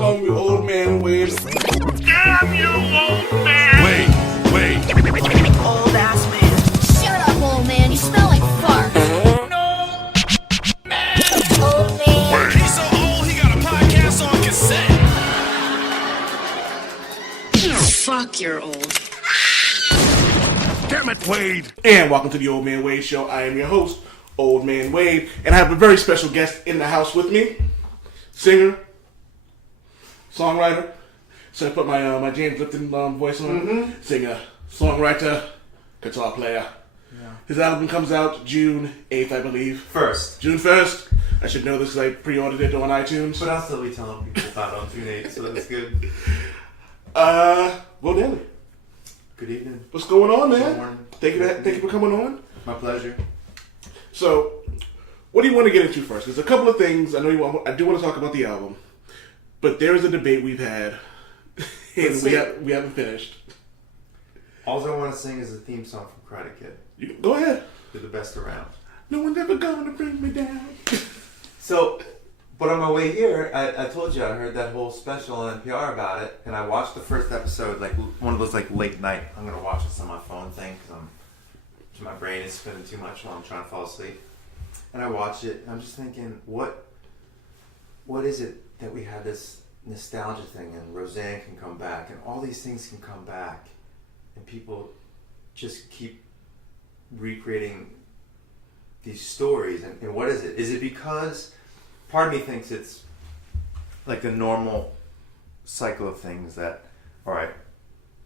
call me old man Wade. Damn you, old man! Wait. Old ass man. Shut up, old man. You smell like fart. No, man! Old man. He's so old, he got a podcast on cassette. Fuck, you're old. Damn it, Wade. And welcome to the Old Man Wade Show. I am your host, Old Man Wade, and I have a very special guest in the house with me. Singer, songwriter. So I put my James Lipton voice on. Singer, songwriter, guitar player. Yeah. His album comes out June 8th, I believe. First. June 1st. I should know this because I pre-ordered it on iTunes. But I'll still be telling people it's out on June 8th, so that's good. Will Dailey. Good evening. What's going on, man? Good morning. Thank you for coming on. My pleasure. So, what do you want to get into first? There's a couple of things. I do want to talk about the album, but there is a debate we've had, and we haven't finished. All I want to sing is the theme song from Karate Kid. Go ahead. You're the best around. No one's ever gonna bring me down. So, but on my way here, I told you I heard that whole special on NPR about it, and I watched the first episode, like one of those like late night. I'm gonna watch this on my phone thing because my brain is spinning too much while I'm trying to fall asleep. And I watch it, and I'm just thinking, what is it that we have this nostalgia thing, and Roseanne can come back, and all these things can come back, and people just keep recreating these stories, and what is it? Is it because part of me thinks it's like the normal cycle of things that, all right,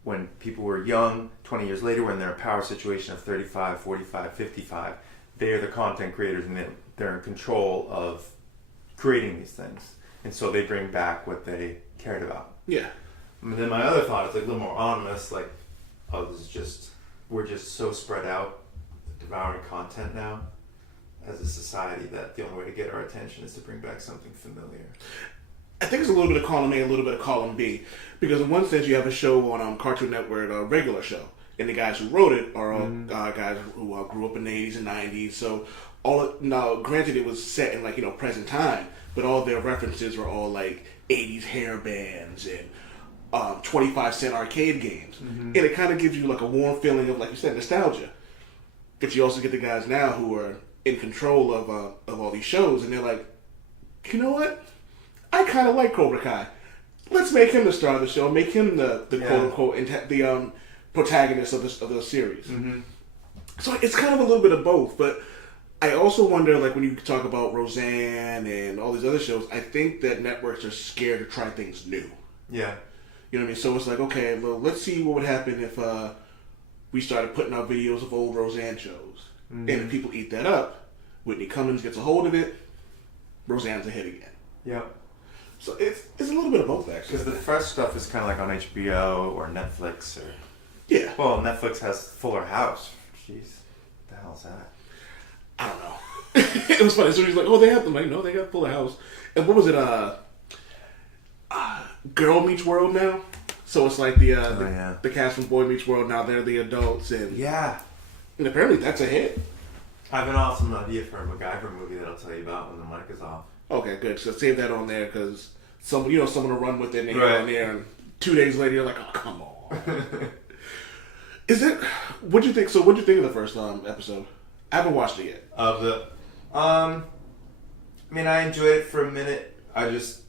when people were young, 20 years later, when they're in a power situation of 35, 45, 55, they are the content creators and they're in control of creating these things. And so they bring back what they cared about. Yeah. And then my other thought is like a little more ominous, like, oh, we're just so spread out, devouring content now as a society that the only way to get our attention is to bring back something familiar. I think it's a little bit of column A, a little bit of column B, because in one sense you have a show on Cartoon Network, a regular show, and the guys who wrote it are all guys who grew up in the 80s and 90s. So now, granted, it was set in present time, but all their references were all like 80s hair bands and 25-cent arcade games, and it kind of gives you like a warm feeling of, like you said, nostalgia. But you also get the guys now who are in control of all these shows, and they're like, you know what? I kind of like Cobra Kai. Let's make him the star of the show. Make him the quote unquote the protagonist of the series. Mm-hmm. So it's kind of a little bit of both. But I also wonder, like when you talk about Roseanne and all these other shows, I think that networks are scared to try things new. Yeah. You know what I mean? So it's like, okay, well, let's see what would happen if we started putting out videos of old Roseanne shows, and if people eat that up, Whitney Cummings gets a hold of it, Roseanne's a hit again. Yep. So it's a little bit of both, actually. Because the fresh stuff is kind of like on HBO or Netflix or... Yeah. Well, Netflix has Fuller House. Jeez. What the hell is that? I don't know. It was funny. So he's like, oh, they have them. Like, no, they got Fuller House. And what was it? Girl Meets World now? So it's like the cast from Boy Meets World, now they're the adults. And apparently that's a hit. I have an awesome idea for a MacGyver movie that I'll tell you about when the mic is off. Okay, good. So save that on there because someone will run with it and on there, and 2 days later you're like, oh, come on. What'd you think? So what'd you think of the first episode? I haven't watched it yet. Of the, I mean, I enjoyed it for a minute. I just,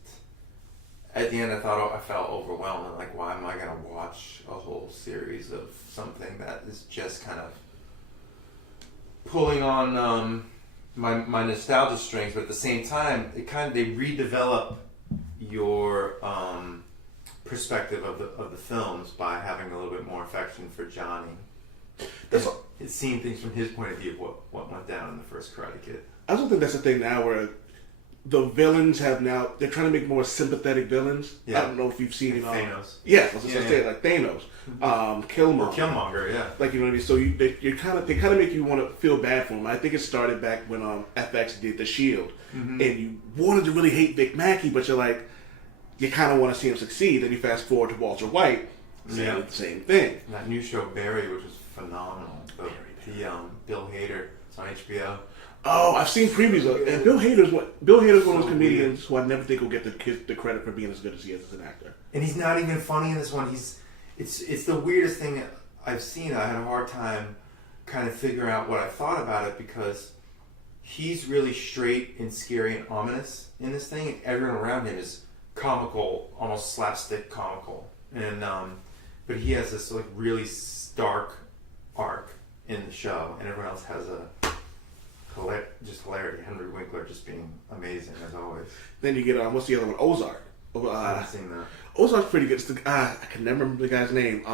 at the end, I felt overwhelmed. I'm like, why am I gonna watch a whole series of something that is just kind of pulling on my nostalgia strings, but at the same time, they redevelop your perspective of the films by having a little bit more affection for Johnny. It's seeing things from his point of view of what went down in the first Karate Kid. I also think that's the thing now where the villains they're trying to make more sympathetic villains. Yeah. I don't know if you've seen Thanos. Yeah, I was just say like Thanos, Killmonger. Killmonger, yeah. Like, you know what I mean. So they kind of make you want to feel bad for him. I think it started back when FX did The Shield, and you wanted to really hate Vic Mackey, but you're like, you kind of want to see him succeed. Then you fast forward to Walter White, saying the same thing. And that new show Barry, which was phenomenal. The Bill Hader. It's on HBO. Oh, I've seen previews of, and Bill Hader's one of those comedians who I never think will get the credit for being as good as he is as an actor. And he's not even funny in this one. It's the weirdest thing I've seen. I had a hard time kind of figuring out what I thought about it because he's really straight and scary and ominous in this thing, and everyone around him is comical, almost slapstick comical. And but he has this like really stark arc in the show, and everyone else has just hilarity. Henry Winkler just being amazing as always. Then you get what's the other one? Ozark. I haven't seen that. Ozark's pretty good. It's I can never remember the guy's name.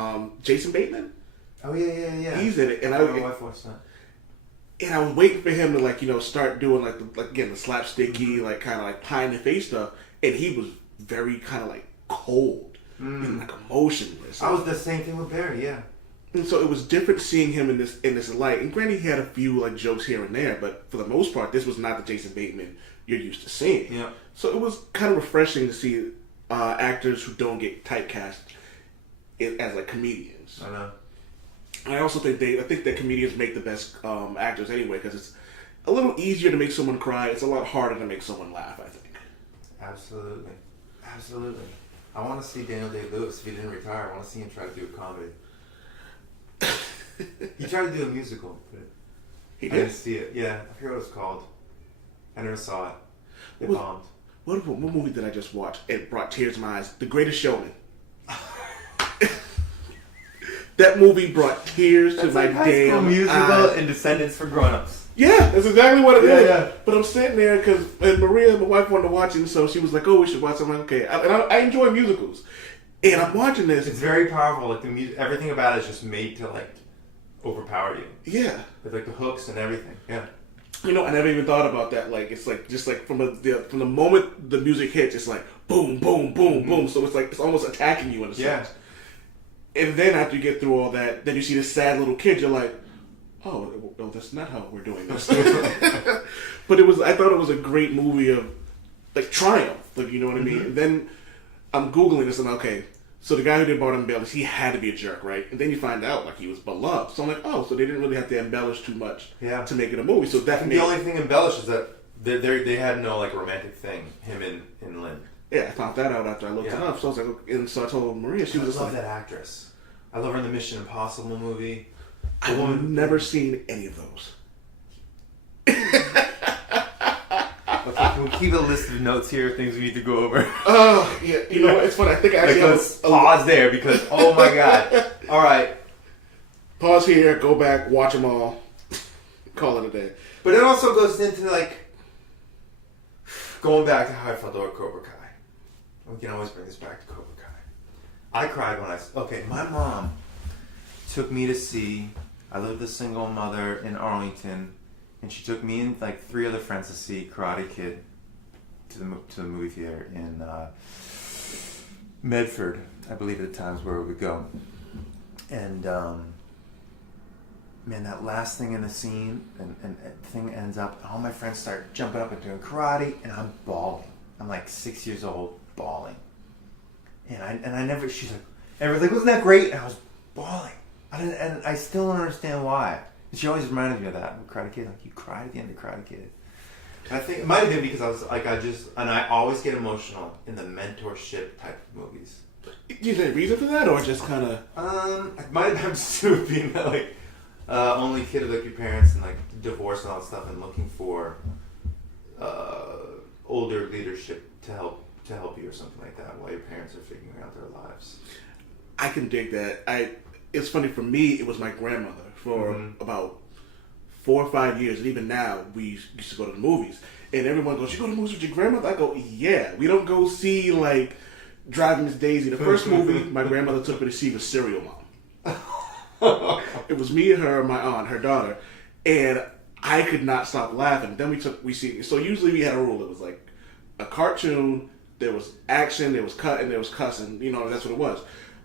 Jason Bateman. Oh yeah. He's in it, and my wife watched that. And I was waiting for him to start doing the slapsticky kind of pie in the face stuff, and he was very kind of cold and emotionless. I was the same thing with Barry, yeah. And so it was different seeing him in this light. And granted, he had a few jokes here and there, but for the most part, this was not the Jason Bateman you're used to seeing. Yeah. So it was kind of refreshing to see actors who don't get typecast as comedians. I know. I also think that comedians make the best actors anyway, because it's a little easier to make someone cry. It's a lot harder to make someone laugh, I think. Absolutely. I want to see Daniel Day-Lewis if he didn't retire. I want to see him try to do a comedy. He tried to do a musical, but He I did? didn't see it. Yeah, I forget what it's called. I never saw it. It What- bombed. What movie did I just watch? It brought tears to my eyes. The Greatest Showman. That movie brought tears to my damn eyes. and Descendants for grown-ups. Yeah, that's exactly what it is. Yeah. But I'm sitting there because Maria, my wife, wanted to watch it, so she was like, "Oh, we should watch something." Okay, I enjoy musicals, and I'm watching this. It's very powerful. Like everything about it is just made to overpower you. Yeah, With the hooks and everything. Yeah. I never even thought about that. It's just from the moment the music hits, it's boom, boom, boom, boom. So it's almost attacking you in a sense. And then after you get through all that, then you see this sad little kid. You're like, oh, no, that's not how we're doing this. But I thought it was a great movie of triumph. You know what I mean? And then I'm Googling this and okay, so the guy who did Barnum and Bailey, he had to be a jerk, right? And then you find out he was beloved. So I'm like, oh, so they didn't really have to embellish too much to make it a movie. So that the only thing embellished is that they had no romantic thing. Him and Lynn. Yeah, I found that out after I looked it up. So I was like, and so I told Maria, she was I love that actress. I love her in the Mission Impossible movie. I've never seen any of those. Okay, can we keep a list of notes here, things we need to go over? Oh, yeah. You know what? It's funny. I think I actually let's pause there because, oh my god. All right. Pause here, go back, watch them all, call it a day. But it also goes into going back to how I felt about Cobra Kai. We can always bring this back to Cobra Kai. I cried when my mom took me to see, I lived with a single mother in Arlington, and she took me and 3 other friends to see Karate Kid to the movie theater in Medford, I believe at the times where we would go. And man, that last thing in the scene, and the thing ends up, and all my friends start jumping up and doing karate, and I'm bawling. I'm 6 years old, bawling. And I never, she's everyone's wasn't that great? And I was bawling. And I still don't understand why. And she always reminded me of that with Karate Kid. You cried at the end of Karate Kid. And I think it might have been because I was I always get emotional in the mentorship type of movies. Is there a reason for that, or just kind of? It might have to do with being only kid of your parents and divorce and all that stuff, and looking for older leadership to help you or something like that while your parents are figuring out their lives. I can dig that. It's funny, for me, it was my grandmother for about 4 or 5 years, and even now we used to go to the movies, and everyone goes, "You go to the movies with your grandmother?" I go, "Yeah." We don't go see Driving Miss Daisy. The first movie my grandmother took me to see was Serial Mom. It was me and her, my aunt, her daughter, and I could not stop laughing. Then so usually we had a rule. It was a cartoon, there was action, there was cut, and there was cussing. That's what it was.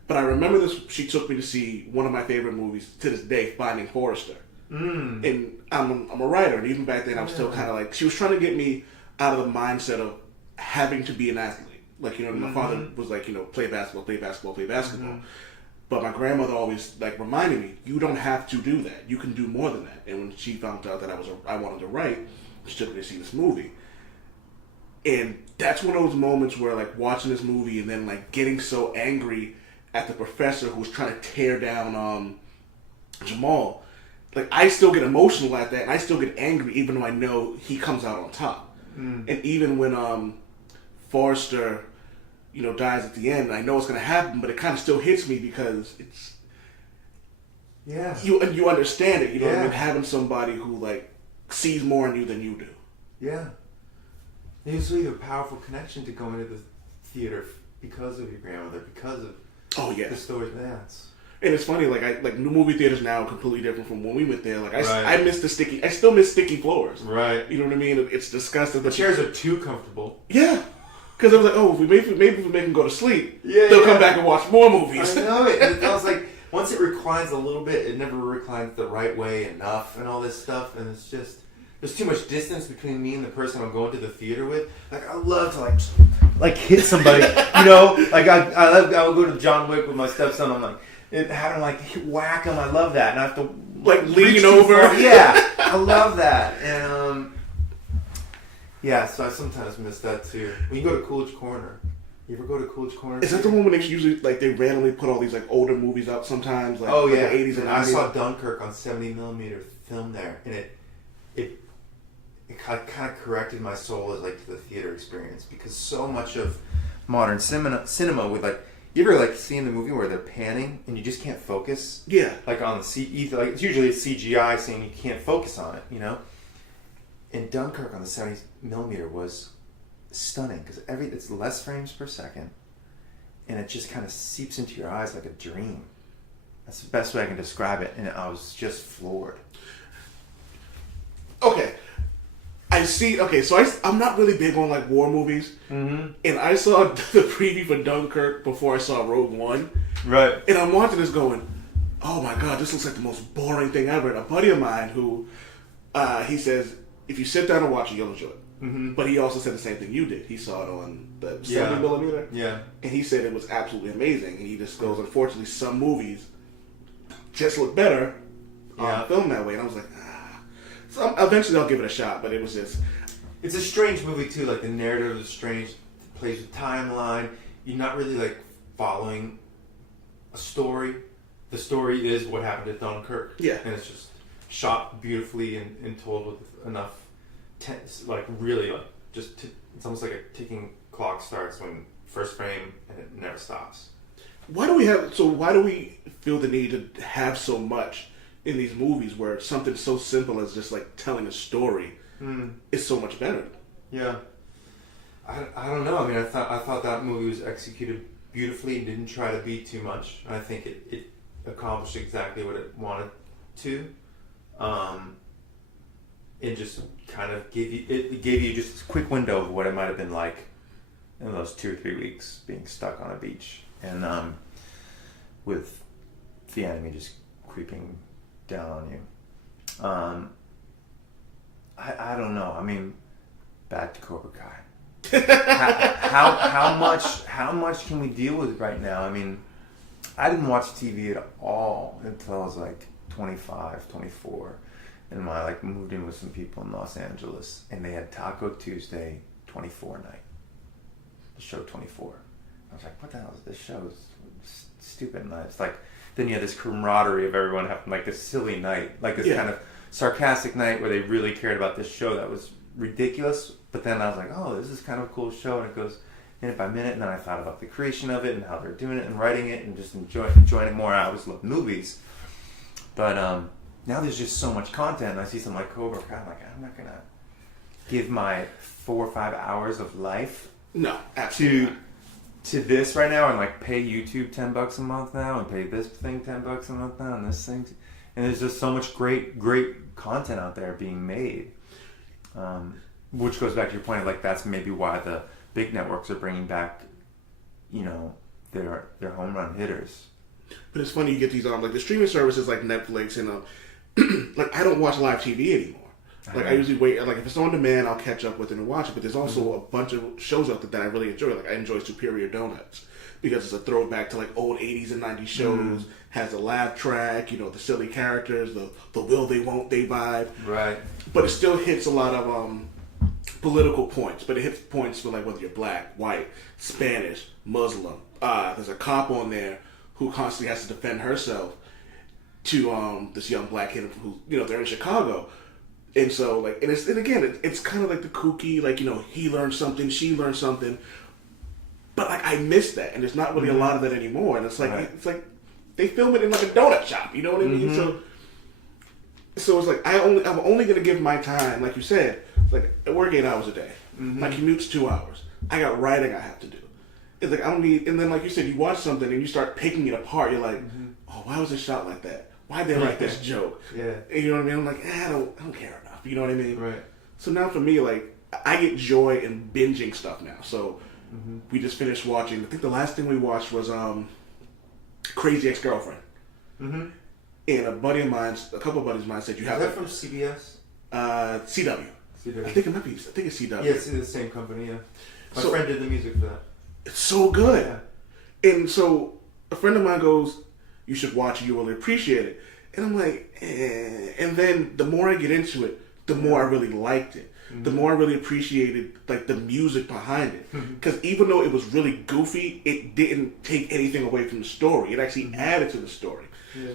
But I remember this. She took me to see one of my favorite movies to this day, Finding Forrester. And I'm a writer, and even back then I was still kind of she was trying to get me out of the mindset of having to be an athlete. My father was play basketball, play basketball, play basketball. But my grandmother always like reminded me, you don't have to do that. You can do more than that. And when she found out that I wanted to write, she took me to see this movie. And that's one of those moments where like watching this movie and then like getting so angry at the professor who's trying to tear down Jamal. Like I still get emotional at that, and I still get angry even though I know he comes out on top. And even when Forrester, dies at the end, I know it's gonna happen, but it kind of still hits me because it's you understand it. What I mean? Having somebody who like sees more in you than you do. Yeah. You have a powerful connection to going to the theater because of your grandmother, because of the stories. And it's funny, like new movie theaters now are completely different from when we went there. Like I miss I still miss sticky floors. Right. You know what I mean? It's disgusting. The chairs are too comfortable. Yeah. Because I was like, if we maybe if we make them go to sleep, they'll come back and watch more movies. I know it. I was like, once it reclines a little bit, it never reclines the right way enough, and all this stuff, and it's just. There's too much distance between me and the person I'm going to the theater with. Like I love to like hit somebody, Like I would go to John Wick with my stepson. I'm like having like whack him. I love that, and I have to like lean over. Yeah, I love that, and so I sometimes miss that too. When you go to Coolidge Corner, you ever go to Coolidge Corner? Is that the one when they usually like they randomly put all these like older movies out sometimes? Like, the 80s and 90s. I saw Dunkirk on 70mm film there, and it kind of corrected my soul as like to the theater experience, because so much of modern cinema with like, you ever like seeing the movie where they're panning and you just can't focus? Yeah. Like on the like it's usually a CGI scene, you can't focus on it, And Dunkirk on the 70mm was stunning because it's less frames per second, and it just kind of seeps into your eyes like a dream. That's the best way I can describe it, and I was just floored. Okay. I see. Okay, so I'm not really big on like war movies, and I saw the preview for Dunkirk before I saw Rogue One. Right. And I'm watching this going, oh my god, this looks like the most boring thing ever. And a buddy of mine who, he says, if you sit down and watch it, you'll enjoy it. Mm-hmm. But he also said the same thing you did. He saw it on the 70mm. Yeah. And he said it was absolutely amazing. And he just goes, unfortunately, some movies just look better on film that way. And I was like, So eventually I'll give it a shot, but it was just... It's a strange movie, too. Like, the narrative is strange. It plays with timeline. You're not really, like, following a story. The story is what happened at Dunkirk. Yeah. And it's just shot beautifully and told with enough... really, like, it's almost like a ticking clock starts when first frame and it never stops. Why do we feel the need to have so much in these movies where something so simple as just like telling a story is so much better? Yeah, I don't know. I mean, I thought that movie was executed beautifully and didn't try to be too much. I think it accomplished exactly what it wanted to. It just kind of gave you just a quick window of what it might have been like in those 2 or 3 weeks being stuck on a beach and with the enemy just creeping down on you. I don't know. I mean, back to Cobra Kai. How much can we deal with right now? I mean, I didn't watch TV at all until I was like 25, 24. And I moved in with some people in Los Angeles, and they had Taco Tuesday 24 night. The show 24. I was like, what the hell is this show? It's stupid. And it's like, then you had this camaraderie of everyone having like this silly night, like this kind of sarcastic night where they really cared about this show that was ridiculous. But then I was like, oh, this is kind of a cool show, and it goes minute by minute. And then I thought about the creation of it and how they're doing it and writing it and just enjoying it more. I always love movies, but now there's just so much content. And I see something like Cobra Kai. I'm like, I'm not gonna give my 4 or 5 hours of life to this right now and like pay YouTube $10 a month now and pay this thing $10 a month now and this thing. And there's just so much great content out there being made. Which goes back to your point of like that's maybe why the big networks are bringing back, their home run hitters. But it's funny you get these like the streaming services like Netflix and like I don't watch live TV anymore. Like I usually wait. Like if it's on demand, I'll catch up with it and watch it. But there's also a bunch of shows out there that I really enjoy. Like I enjoy Superior Donuts because it's a throwback to like old 80s and 90s shows. Has a laugh track, the silly characters, the will they won't they vibe. Right. But it still hits a lot of political points. But it hits points for like whether you're black, white, Spanish, Muslim. There's a cop on there who constantly has to defend herself to this young black kid who they're in Chicago. And so, like, it's kind of like the kooky, like, he learned something, she learned something, but like I miss that, and there's not really a lot of that anymore. And it's like it's like they film it in like a donut shop, you know what I mean? So it's like I'm only gonna give my time, like you said, like I work 8 hours a day, my commute's 2 hours, I got writing I have to do. It's like I don't need, and then like you said, you watch something and you start picking it apart. You're like, oh, why was it shot like that? Why'd they write this joke? Yeah, and you know what I mean? I'm like, I don't care enough. You know what I mean? Right. So now for me, like, I get joy in binging stuff now. So we just finished watching. I think the last thing we watched was Crazy Ex-Girlfriend. And a couple of buddies of mine said you have. Is that from CBS? CW. CW. I think it's CW. Yeah, it's the same company. Yeah. My friend did the music for that. It's so good. Yeah. And so a friend of mine goes, "You should watch it. You really appreciate it." And I'm like, eh. And then the more I get into it, the more I really liked it. The more I really appreciated like the music behind it. Because even though it was really goofy, it didn't take anything away from the story. It actually added to the story. Yeah.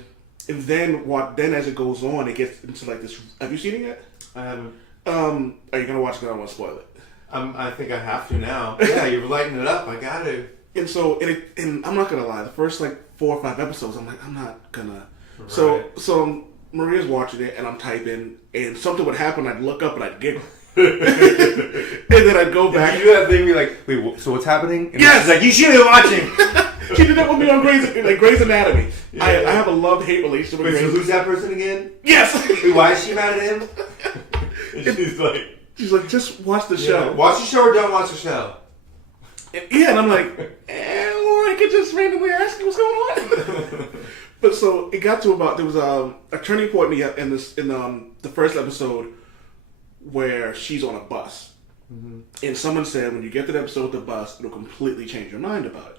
And then as it goes on, it gets into like this. Have you seen it yet? I haven't. Are you gonna watch it? I don't want to spoil it. I think I have to now. Yeah, you're lighting it up. I got to. And so, and I'm not gonna lie. The first like 4 or 5 episodes, I'm like, I'm not gonna. Right. So Maria's watching it, and I'm typing, and something would happen. I'd look up and I'd giggle, and then I'd go back. You do that thing, be like, wait, so what's happening? And yes, like you should be watching. She did that with me on Grey's Anatomy. Yeah. I have a love-hate relationship with Grey's. So who's that person again? Yes. Wait, why is she mad at him? She's like, just watch the show. Watch the show or don't watch the show. And I'm like, or I could just randomly ask you what's going on. But so it got to there was a turning point in the first episode where she's on a bus, and someone said when you get to the episode with the bus, it'll completely change your mind about it,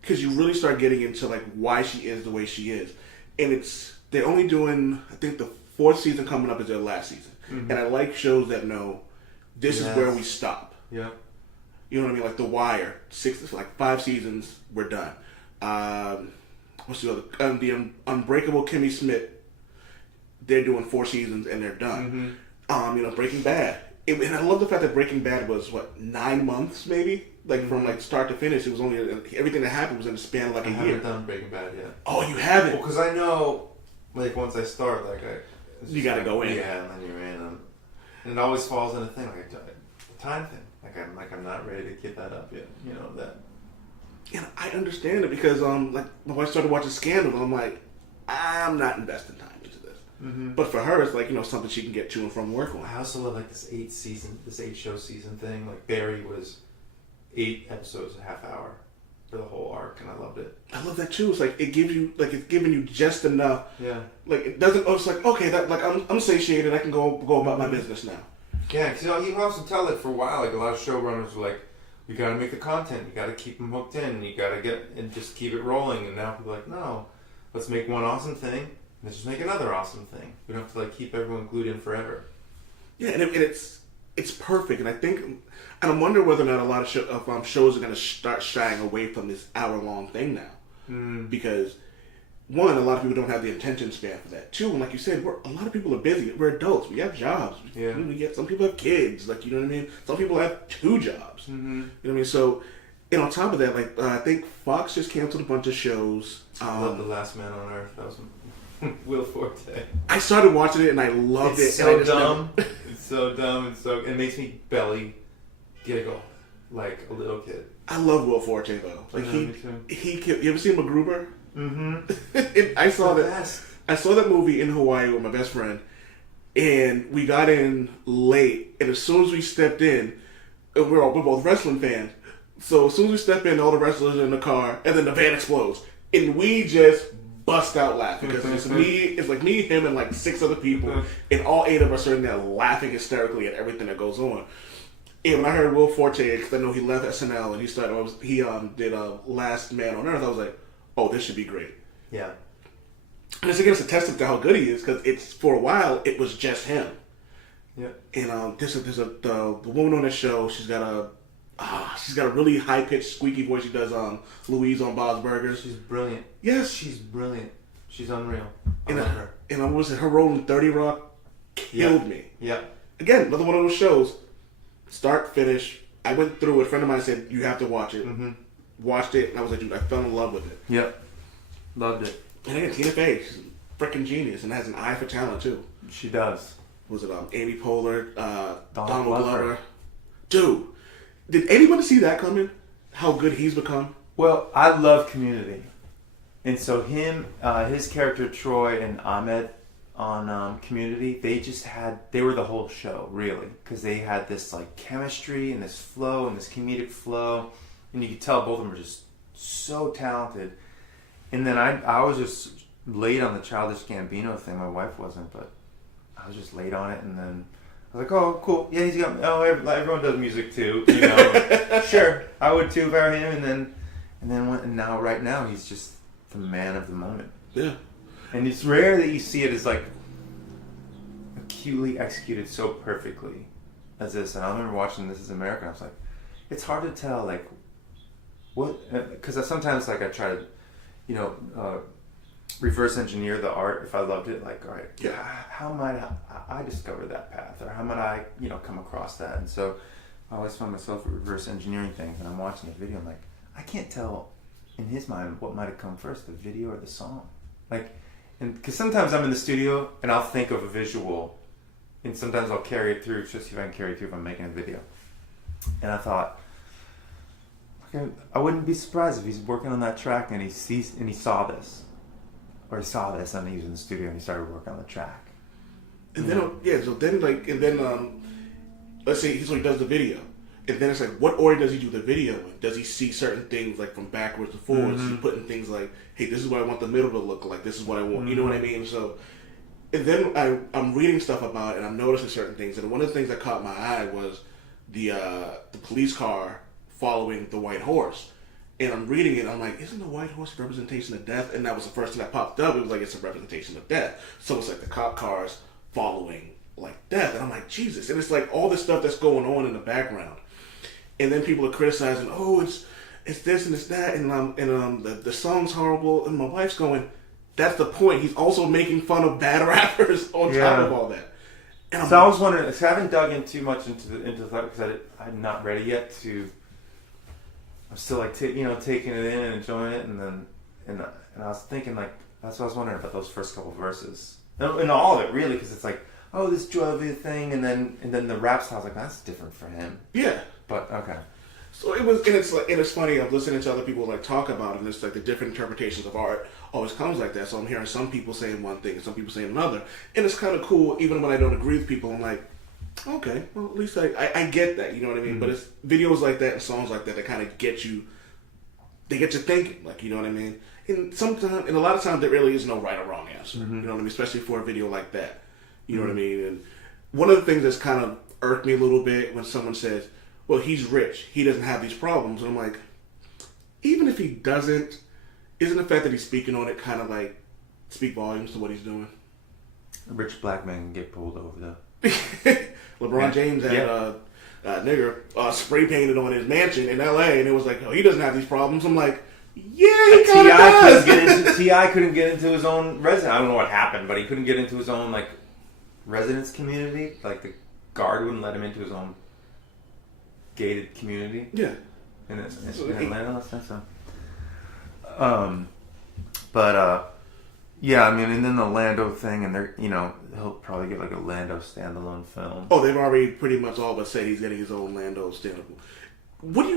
because you really start getting into like why she is the way she is, and they're only doing, I think the 4th season coming up is their last season, and I like shows that know this is where we stop. Yeah. You know what I mean? Like The Wire, 5 seasons, we're done. What's the other? The Unbreakable Kimmy Schmidt, they're doing 4 seasons and they're done. Breaking Bad. And I love the fact that Breaking Bad was, 9 months maybe? Like from like start to finish, it was only, everything that happened was in the span of like a year. I haven't done Breaking Bad yet. Oh, you haven't? Well, because I know, like once I start, you gotta go in. Yeah, and then you're in. And it always falls in a thing, like a time thing. I'm not ready to get that up yet. You know that. And I understand it because my wife started watching Scandal, and I'm like, I'm not investing time into this. But for her, it's like something she can get to and from work on. I also love like this 8 show season thing. Like Barry was 8 episodes, a half hour for the whole arc, and I loved it. I love that too. It's like it gives you it's giving you just enough. Yeah. Like it doesn't. Oh, it's like okay, that like I'm satiated. I can go about my business now. Yeah, because you can also tell that for a while, like a lot of showrunners were like, you got to make the content, you got to keep them hooked in, you got to and just keep it rolling. And now people are like, no, let's make one awesome thing, and let's just make another awesome thing. We don't have to like keep everyone glued in forever. Yeah, and it's perfect. And I think, and I'm wondering whether or not a lot of shows are going to start shying away from this hour-long thing now, because. One, a lot of people don't have the attention span for that. 2, and like you said, a lot of people are busy. We're adults. We have jobs. Yeah. Some people have kids. Like, you know what I mean? Some people have 2 jobs. You know what I mean? So, and on top of that, I think Fox just canceled a bunch of shows. I love The Last Man on Earth. That was Will Forte. I started watching it and I loved it. It's so dumb. It's so dumb. It makes me belly giggle like a little kid. I love Will Forte though. Like you ever seen MacGruber? I saw that movie in Hawaii with my best friend, and we got in late. And as soon as we stepped in, we're both wrestling fans. So as soon as we step in, all the wrestlers are in the car, and then the van explodes, and we just bust out laughing because it's like me, him, and like 6 other people, and all 8 of us are in there laughing hysterically at everything that goes on. And when I heard Will Forte, because I know he left SNL and he did Last Man on Earth, I was like, oh, this should be great. Yeah. And it's again, it's a testament to how good he is because it's for a while it was just him. Yeah. And the woman on the show, she's got a really high pitched squeaky voice. She does Louise on Bob's Burgers. She's brilliant. Yes, she's brilliant. She's unreal. I love her. And I was her role in 30 Rock killed me. Yeah. Again, another one of those shows. Start, finish. I went through it. A friend of mine said you have to watch it. Mm-hmm. Watched it, and I was like, dude, I fell in love with it. Yep. Loved it. And again, Tina Fey, she's a freaking genius and has an eye for talent too. She does. Was it Amy Poehler, Donald Glover. Glover? Dude, did anybody see that coming? How good he's become? Well, I love Community. And so his character Troy and Ahmed on Community, they were the whole show, really. Because they had this like chemistry and this flow and this comedic flow. And you could tell both of them were just so talented. And then I was just late on the Childish Gambino thing. My wife wasn't, but I was just late on it. And then I was like, oh, cool. Yeah, he's got, everyone does music too. You know, sure, I would too if I were him. And now, right now, he's just the man of the moment. Yeah. And it's rare that you see it as like acutely executed so perfectly as this. And I remember watching This Is America. And I was like, it's hard to tell like what, because sometimes like I try to, you know, reverse engineer the art if I loved it. Like, all right, yeah, how might I discover that path, or how might I, you know, come across that? And so I always find myself reverse engineering things, and I'm watching a video. I'm like, I can't tell in his mind what might have come first, the video or the song. Like, and because sometimes I'm in the studio and I'll think of a visual, and sometimes I'll carry it through, just see if I can carry it through if I'm making a video. And I thought, I wouldn't be surprised if he's working on that track and he saw this, or he saw this and he was in the studio and he started working on the track. And then let's say he does the video, and then it's like, what order does he do the video in? Does he see certain things like from backwards to forwards? Mm-hmm. Is he putting things like, hey, this is what I want the middle to look like. This is what I want. Mm-hmm. You know what I mean? So, and then I'm reading stuff about it and I'm noticing certain things. And one of the things that caught my eye was the police car following the white horse. And I'm reading it, I'm like, isn't the white horse a representation of death? And that was the first thing that popped up. It was like, it's a representation of death. So it's like the cop cars following like death. And I'm like, Jesus. And it's like all this stuff that's going on in the background. And then people are criticizing, oh, it's this and it's that, and the song's horrible. And my wife's going, that's the point. He's also making fun of bad rappers on top of all that. And so I was wondering, so I haven't dug in too much into the thought because I'm not ready yet to. I'm still like taking it in and enjoying it, and I was thinking like that's what I was wondering about those first couple verses and all of it really, because it's like, oh, this jovial thing, and then the rap style, I was like, that's different for him. Yeah, but okay. So it was, and it's funny. I'm listening to other people like talk about it, and it's like the different interpretations of art always comes like that. So I'm hearing some people saying one thing and some people saying another, and it's kind of cool. Even when I don't agree with people, I'm like, okay, well, at least I get that, you know what I mean? Mm-hmm. But it's videos like that and songs like that kind of get you, they get you thinking, like, you know what I mean? And sometimes, and a lot of times there really is no right or wrong answer, you know what I mean? Especially for a video like that, you know what I mean? And one of the things that's kind of irked me a little bit when someone says, well, he's rich, he doesn't have these problems. And I'm like, even if he doesn't, isn't the fact that he's speaking on it kind of like speak volumes to what he's doing? A rich black man can get pulled over though. LeBron James had a nigger spray painted on his mansion in LA, and it was like, oh, he doesn't have these problems. I'm like, yeah, he kind of does. T.I. couldn't get into his own residence. I don't know what happened, but he couldn't get into his own like residence community. Like the guard wouldn't let him into his own gated community. Yeah, in Atlanta, I think so. But yeah, I mean, and then the Lando thing, and they're, he'll probably get like a Lando standalone film. Oh, they've already pretty much all but said he's getting his own Lando standalone. What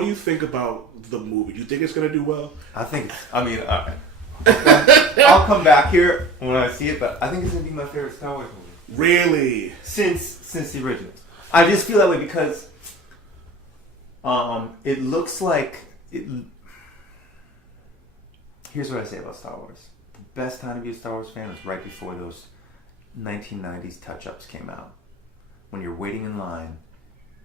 do you think about the movie? Do you think it's going to do well? I'll come back here when I see it, but I think it's going to be my favorite Star Wars movie. Really? Since the originals. I just feel that way because it looks like here's what I say about Star Wars. The best time to be a Star Wars fan was right before those 1990s touch-ups came out. When you're waiting in line.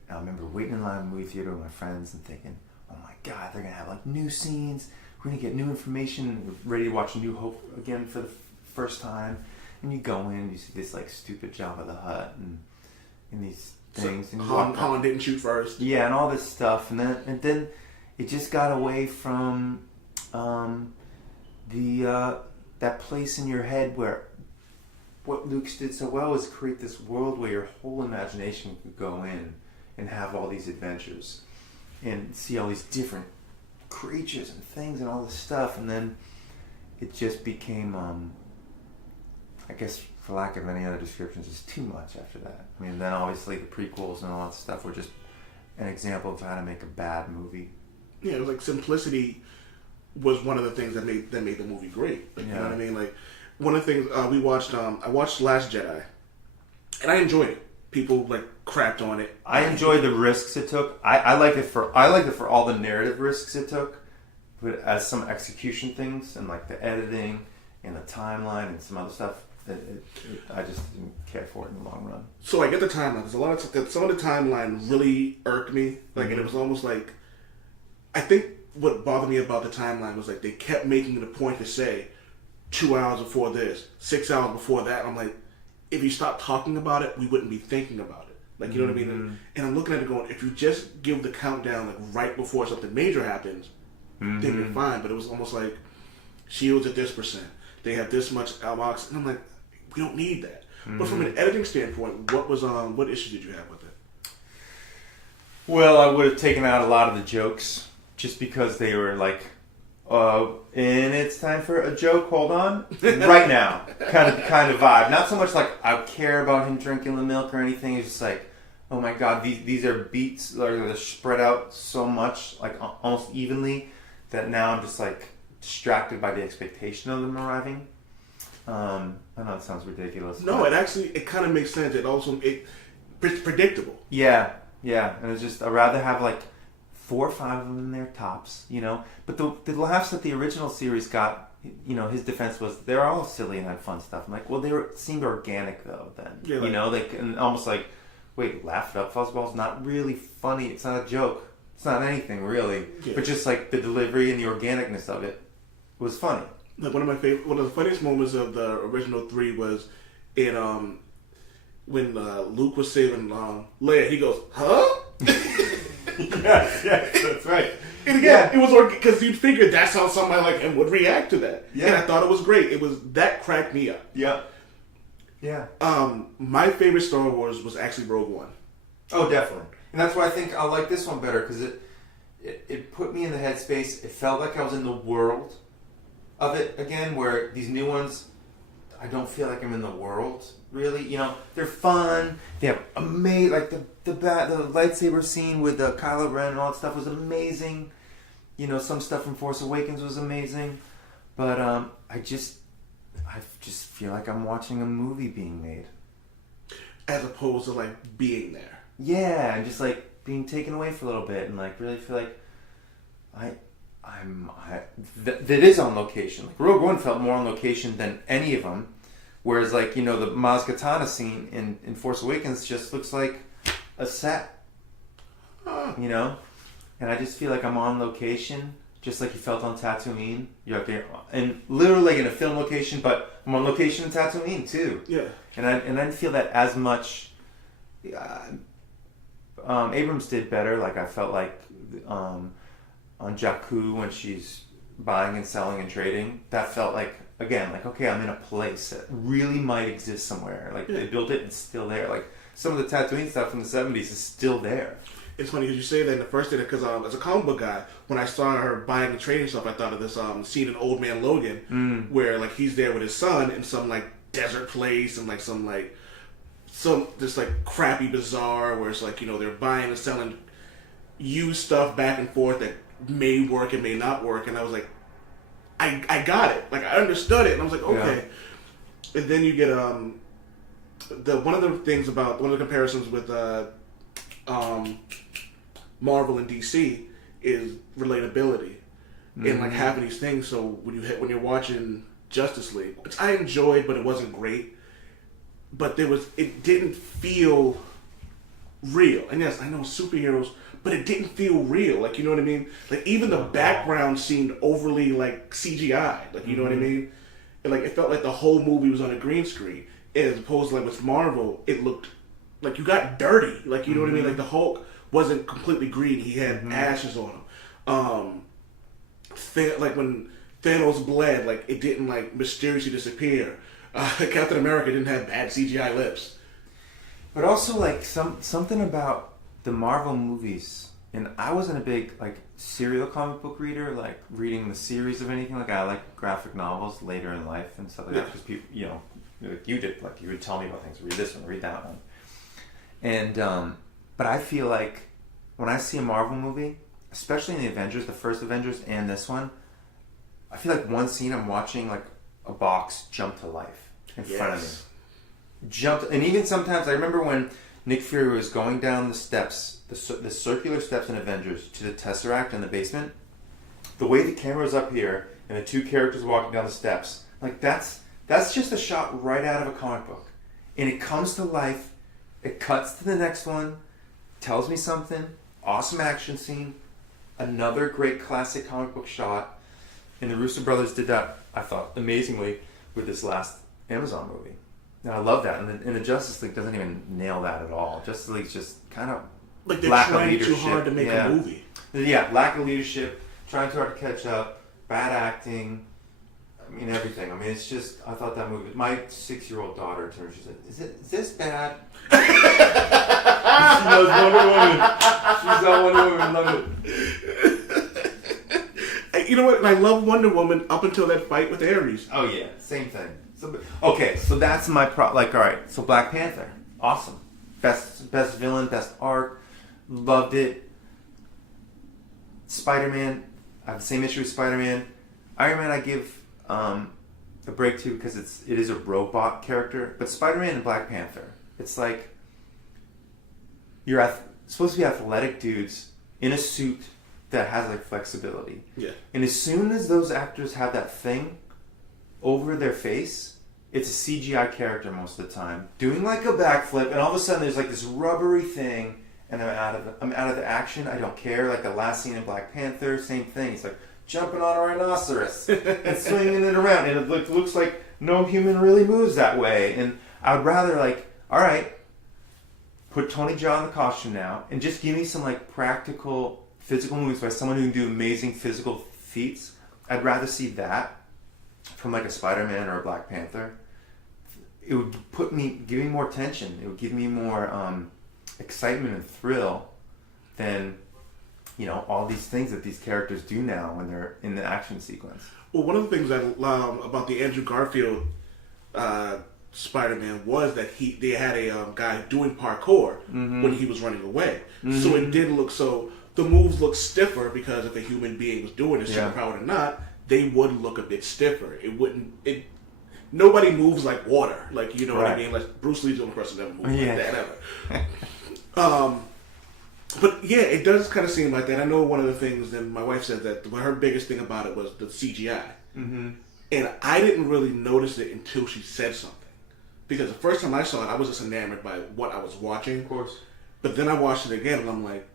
I remember waiting in line in the movie theater with my friends and thinking, oh my God, they're going to have like new scenes. We're going to get new information. And we're ready to watch New Hope again for the first time. And you go in, you see this like stupid Jabba the Hutt and these things. So and Han didn't shoot first. Yeah, and all this stuff. And then it just got away from that place in your head where what Luke did so well is create this world where your whole imagination could go in and have all these adventures and see all these different creatures and things and all this stuff. And then it just became, I guess for lack of any other descriptions, just too much after that. I mean, then obviously the prequels and all that stuff were just an example of how to make a bad movie. Yeah, it was like simplicity was one of the things that made the movie great. Like, yeah. You know what I mean? Like, one of the things we watched, I watched Last Jedi, and I enjoyed it. People like crapped on it. I enjoyed the risks it took. I liked it for all the narrative risks it took, but as some execution things and like the editing and the timeline and some other stuff, I just didn't care for it in the long run. So I get the timeline. There's a lot of some of the timeline really irked me. Like, and it was almost like, I think what bothered me about the timeline was like they kept making it a point to say 2 hours before this, 6 hours before that. I'm like, if you stop talking about it, we wouldn't be thinking about it. Like, you know what I mean? And I'm looking at it going, if you just give the countdown like right before something major happens, then you're fine. But it was almost like shields at this %. They have this much Almox, and I'm like, we don't need that. But from an editing standpoint, what issues did you have with it? Well, I would have taken out a lot of the jokes just because they were like, and it's time for a joke, hold on, right now, kind of vibe. Not so much like I care about him drinking the milk or anything. It's just like, oh my God, these are beats that are spread out so much, like almost evenly, that now I'm just like distracted by the expectation of them arriving. I know it sounds ridiculous. No, it kind of makes sense. It's predictable. Yeah, and it's just I'd rather have like 4 or 5 of them in their tops, you know. But the laughs that the original series got, you know, his defense was they're all silly and had fun stuff. I'm like, well, seemed organic though. Then yeah, you know, like and almost like, wait, laugh it up, fuzzball's not really funny. It's not a joke. It's not anything really. Yeah. But just like the delivery and the organicness of it was funny. Like one of the funniest moments of the original 3 was in when Luke was saving Leia. He goes, huh? yes, that's right. And again, it was because you'd figure that's how somebody like him would react to that. Yeah. And I thought it was great. That cracked me up. Yeah. My favorite Star Wars was actually Rogue One. Oh, definitely. And that's why I think I like this one better because it put me in the headspace. It felt like I was in the world of it again, where these new ones, I don't feel like I'm in the world really. You know, they're fun. They have amazing, like the lightsaber scene with Kylo Ren and all that stuff was amazing. You know, some stuff from Force Awakens was amazing, but I just feel like I'm watching a movie being made, as opposed to like being there. Yeah, and just like being taken away for a little bit, and like really feel like that is on location. Like Rogue One felt more on location than any of them, whereas like, you know, the Maz Kanata scene in Force Awakens just looks like a set, you know, and I just feel like I'm on location, just like you felt on Tatooine. You're up there, and literally like in a film location, but I'm on location in Tatooine too. Yeah, and I didn't feel that as much. Abrams did better. Like I felt like on Jakku when she's buying and selling and trading, that felt like, again, like, okay, I'm in a place that really might exist somewhere. Like they built it, it's still there. Like some of the Tatooine stuff from the 70s is still there. It's funny because you say that in the first day, because as a comic book guy, when I saw her buying and trading stuff, I thought of this scene in Old Man Logan where like he's there with his son in some like desert place and like some this like crappy bazaar where it's like, you know, they're buying and selling used stuff back and forth that may work and may not work, and I was like, I got it, like I understood it, and I was like, okay. Yeah. And then you get one of the comparisons with Marvel and DC is relatability, in like having these things. So when you're watching Justice League, which I enjoyed, but it wasn't great. But it didn't feel real. And yes, I know superheroes, but it didn't feel real. Like, you know what I mean? Like, even the background seemed overly like CGI. Like, you know what I mean? And, like, it felt like the whole movie was on a green screen. As opposed to like with Marvel, it looked like you got dirty. Like, you know what I mean? Like, the Hulk wasn't completely green. He had ashes on him. Like when Thanos bled, like it didn't like mysteriously disappear. Captain America didn't have bad CGI lips. But also like something about the Marvel movies, and I wasn't a big like serial comic book reader, like reading the series of anything. Like I like graphic novels later in life and stuff like that because people, you know, like you did, like you would tell me about things. Read this one, read that one, and but I feel like when I see a Marvel movie, especially in the Avengers, the first Avengers and this one, I feel like one scene I'm watching like a box jump to life in front of me. Jumped, and even sometimes I remember when Nick Fury was going down the steps, the circular steps in Avengers to the Tesseract in the basement. The way the camera was up here and the two characters walking down the steps, like that's just a shot right out of a comic book, and it comes to life. It cuts to the next one, tells me something. Awesome action scene, another great classic comic book shot, and the Russo brothers did that, I thought, amazingly with this last Amazon movie. And I love that. And the Justice League doesn't even nail that at all. Justice League's just kind of like they're lack of trying leadership. too hard to make a movie. Yeah, lack of leadership, trying too hard to catch up, bad acting. I mean, everything. I mean, it's just, I thought that movie, my 6-year-old daughter turned, she said, is this bad? She knows Wonder Woman. She's on Wonder Woman, love it. You know what? And I love Wonder Woman up until that fight with Ares. Oh yeah, same thing. So, okay, so that's my like, all right. So Black Panther, awesome, best villain, best arc, loved it. Spider-Man, I have the same issue with Spider-Man. Iron Man, I give a break to because it is a robot character. But Spider-Man and Black Panther, it's like you're supposed to be athletic dudes in a suit that has like flexibility. Yeah. And as soon as those actors have that thing over their face, it's a CGI character most of the time doing like a backflip, and all of a sudden there's like this rubbery thing, and I'm out of the action. I don't care. Like the last scene in Black Panther, same thing. It's like jumping on a rhinoceros and swinging it around, and it looks like no human really moves that way. And I would rather like, all right, put Tony Jaa in the costume now, and just give me some like practical physical moves by someone who can do amazing physical feats. I'd rather see that from like a Spider-Man or a Black Panther. It would give me more tension. It would give me more excitement and thrill than, you know, all these things that these characters do now when they're in the action sequence. Well, one of the things I love about the Andrew Garfield Spider-Man was that they had a guy doing parkour when he was running away. So it did look the moves look stiffer because if a human being was doing it, superpowered or not, they would look a bit stiffer. Nobody moves like water, like, you know what I mean? Like Bruce Lee's the only person that never moved like that ever. But yeah, it does kind of seem like that. I know one of the things, and my wife said that her biggest thing about it was the CGI. And I didn't really notice it until she said something. Because the first time I saw it, I was just enamored by what I was watching. Of course. But then I watched it again, and I'm like,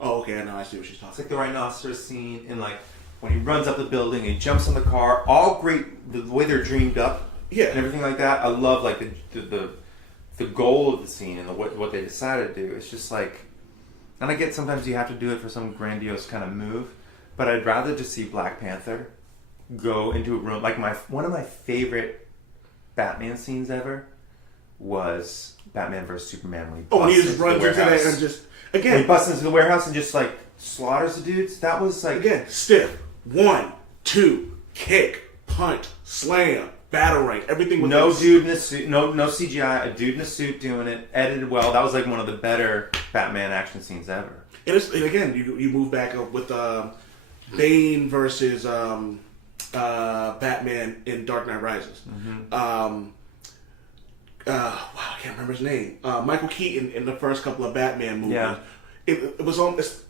oh, okay, now I see what she's talking about. It's like the rhinoceros scene, and like when he runs up the building and he jumps on the car, all great, the way they're dreamed up, and everything like that. I love like the goal of the scene and what they decided to do. It's just like, and I get sometimes you have to do it for some grandiose kind of move, but I'd rather just see Black Panther go into a room. Like one of my favorite Batman scenes ever was Batman vs Superman when he just runs into that and just when he busts into the warehouse and just like slaughters the dudes. That was like stiff. 1, 2, kick, punch, slam, battle rank. Everything was no dude in a suit, no CGI. A dude in a suit doing it, edited well. That was like one of the better Batman action scenes ever. And again, you move back up with Bane versus Batman in Dark Knight Rises. Wow, I can't remember his name. Michael Keaton in the first couple of Batman movies. Yeah. It was almost.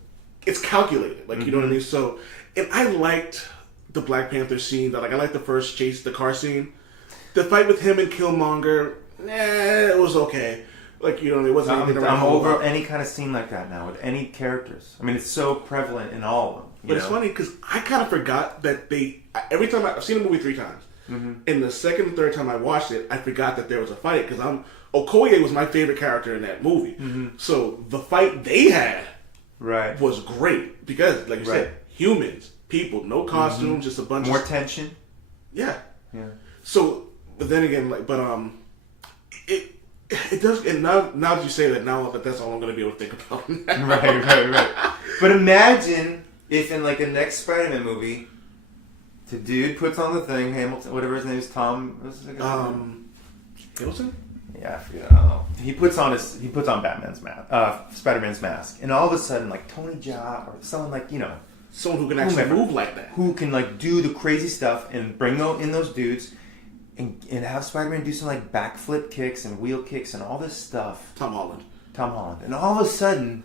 it's calculated. Like, you know what I mean? So, and I liked the Black Panther scene. I liked the first chase, the car scene. The fight with him and Killmonger, it was okay. Like, you know, it wasn't anything around. I'm over any kind of scene like that now with any characters. I mean, it's so prevalent in all of them. But it's funny because I kind of forgot that every time I've seen the movie 3 times. And the second and third time I watched it, I forgot that there was a fight because Okoye was my favorite character in that movie. So the fight they had was great because, like you said, humans, people, no costumes, just a bunch more of tension. Yeah. So, but then again, it does. And now that you say that, now that that's all I'm going to be able to think about. right. But imagine if in like the next Spider-Man movie, the dude puts on the thing, Hamilton, whatever his name is, Tom. What's his name? Hiddleston? Yeah, I forget. I don't know. He puts on Batman's mask, Spider-Man's mask, and all of a sudden, like Tony Jaa or someone like someone who can actually move like that, who can like do the crazy stuff and bring in those dudes, and have Spider-Man do some like backflip kicks and wheel kicks and all this stuff. Tom Holland, and all of a sudden,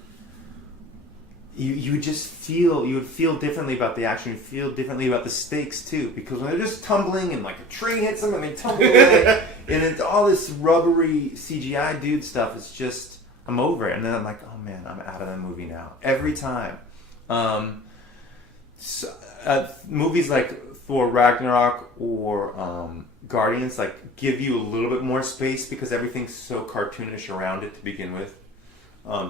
you would feel differently about the action. You feel differently about the stakes too, because when they're just tumbling and like a train hits them and they tumble away, and it's all this rubbery CGI dude stuff. It's just I'm over it, and then I'm like, oh man, I'm out of the movie now every time. Movies like Thor Ragnarok or Guardians like give you a little bit more space because everything's so cartoonish around it to begin with.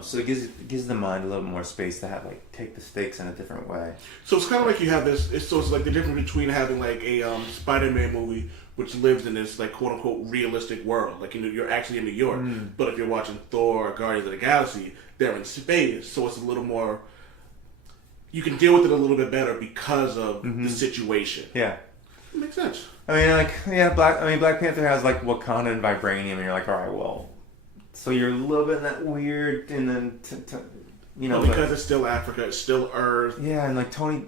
So it gives the mind a little more space to have take the stakes in a different way. So it's kind of like you have this. It's like the difference between having like a Spider-Man movie which lives in this like quote unquote realistic world. Like you're actually in New York, but if you're watching Thor or Guardians of the Galaxy, they're in space, so it's a little more. You can deal with it a little bit better because of the situation. Yeah, it makes sense. I mean, Black Panther has like Wakanda and vibranium, and you're like, all right, well. So you're a little bit in that weird, and then because it's still Africa, it's still Earth. Yeah, and like Tony,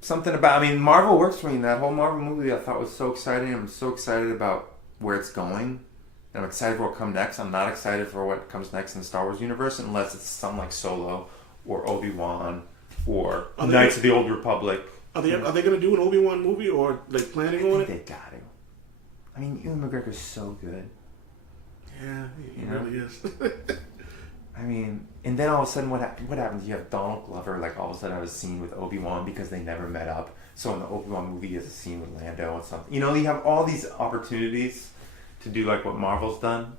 something about. I mean, Marvel works for me. That whole Marvel movie I thought was so exciting. I'm so excited about where it's going. And I'm excited for what comes next. I'm not excited for what comes next in the Star Wars universe unless it's something like Solo or Obi-Wan or Knights of the Old Republic. Are they going to do an Obi-Wan movie or like planning on it? They got to. I mean, Ewan McGregor's so good. Yeah, he really is. I mean, and then all of a sudden, what happens? You have Donald Glover, like all of a sudden have a scene with Obi-Wan because they never met up. So in the Obi-Wan movie, he has a scene with Lando and something. You have all these opportunities to do like what Marvel's done.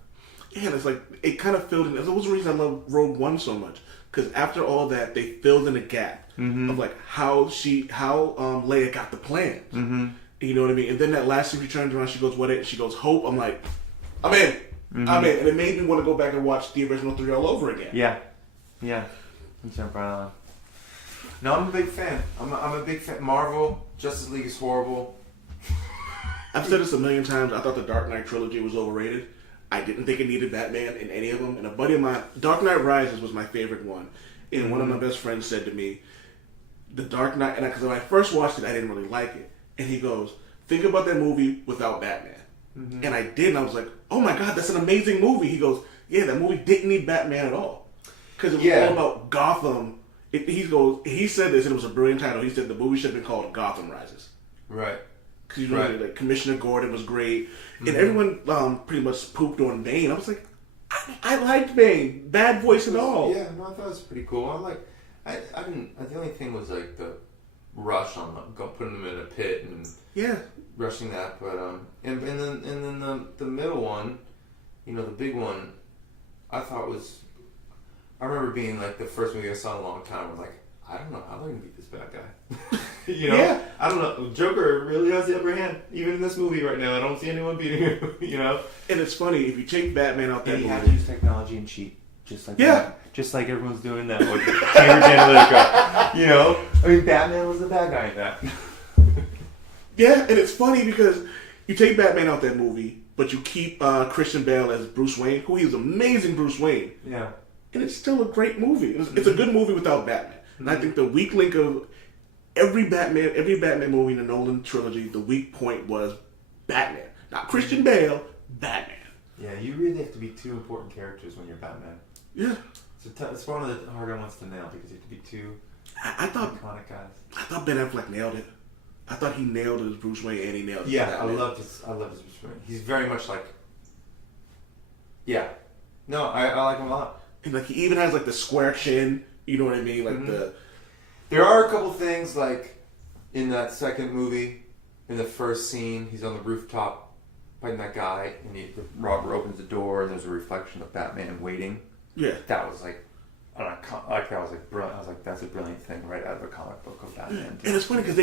Yeah, and it's like, it kind of filled in. That was the reason I love Rogue One so much. Because after all that, they filled in a gap of like how Leia got the plan. Mm-hmm. You know what I mean? And then that last scene she turns around, she goes, what it? She goes, hope. I'm like, I'm in. Mm-hmm. I'm in. And it made me want to go back and watch the original 3 all over again. Yeah. Jump right on. No, I'm a big fan. I'm a big fan. Marvel, Justice League is horrible. I've said this a million times. I thought the Dark Knight trilogy was overrated. I didn't think it needed Batman in any of them. And a buddy of mine, Dark Knight Rises was my favorite one. And one of my best friends said to me, The Dark Knight, and because when I first watched it, I didn't really like it. And he goes, think about that movie without Batman. Mm-hmm. And I did, and I was like, oh my God, that's an amazing movie. He goes, yeah, that movie didn't need Batman at all. Because it was all about Gotham. He said this, and it was a brilliant title. He said the movie should have been called Gotham Rises. Right. Because like Commissioner Gordon was great, and everyone pretty much pooped on Bane. I was like, I liked Bane, bad voice and all. Yeah, no, I thought it was pretty cool. I didn't. The only thing was like the rush on putting them in a pit and rushing that. But and then the middle one, the big one, I thought was. I remember being like the first movie I saw in a long time. I was like, I don't know how they're gonna beat this bad guy. Yeah. I don't know. Joker really has the upper hand, even in this movie right now. I don't see anyone beating him. And it's funny if you take Batman out that movie. movie. You have to use technology and cheat, just like just like everyone's doing that with Cambridge Analytica. I mean, Batman was the bad guy in that. Yeah, and it's funny because you take Batman out that movie, but you keep Christian Bale as Bruce Wayne, who he was amazing Bruce Wayne. Yeah. And it's still a great movie. It's a good movie without Batman. And I think the weak link of every Batman movie in the Nolan trilogy, the weak point was Batman. Not Christian Bale, Batman. Yeah, you really have to be two important characters when you're Batman. Yeah. It's one of the harder ones to nail because you have to be two I thought iconic guys. I thought Ben Affleck nailed it. I thought he nailed it as Bruce Wayne and he nailed it. Yeah, as I Batman. loved his Bruce Wayne. He's very much like. Yeah, no, I like him a lot. And like he even has like the square chin. You know what I mean? Like There are a couple things like in that second movie, in the first scene, he's on the rooftop fighting that guy, and Robert opens the door, and there's a reflection of Batman waiting. Yeah. That was like, that was like brilliant. I was like, that's a brilliant thing right out of a comic book of Batman. And it's funny because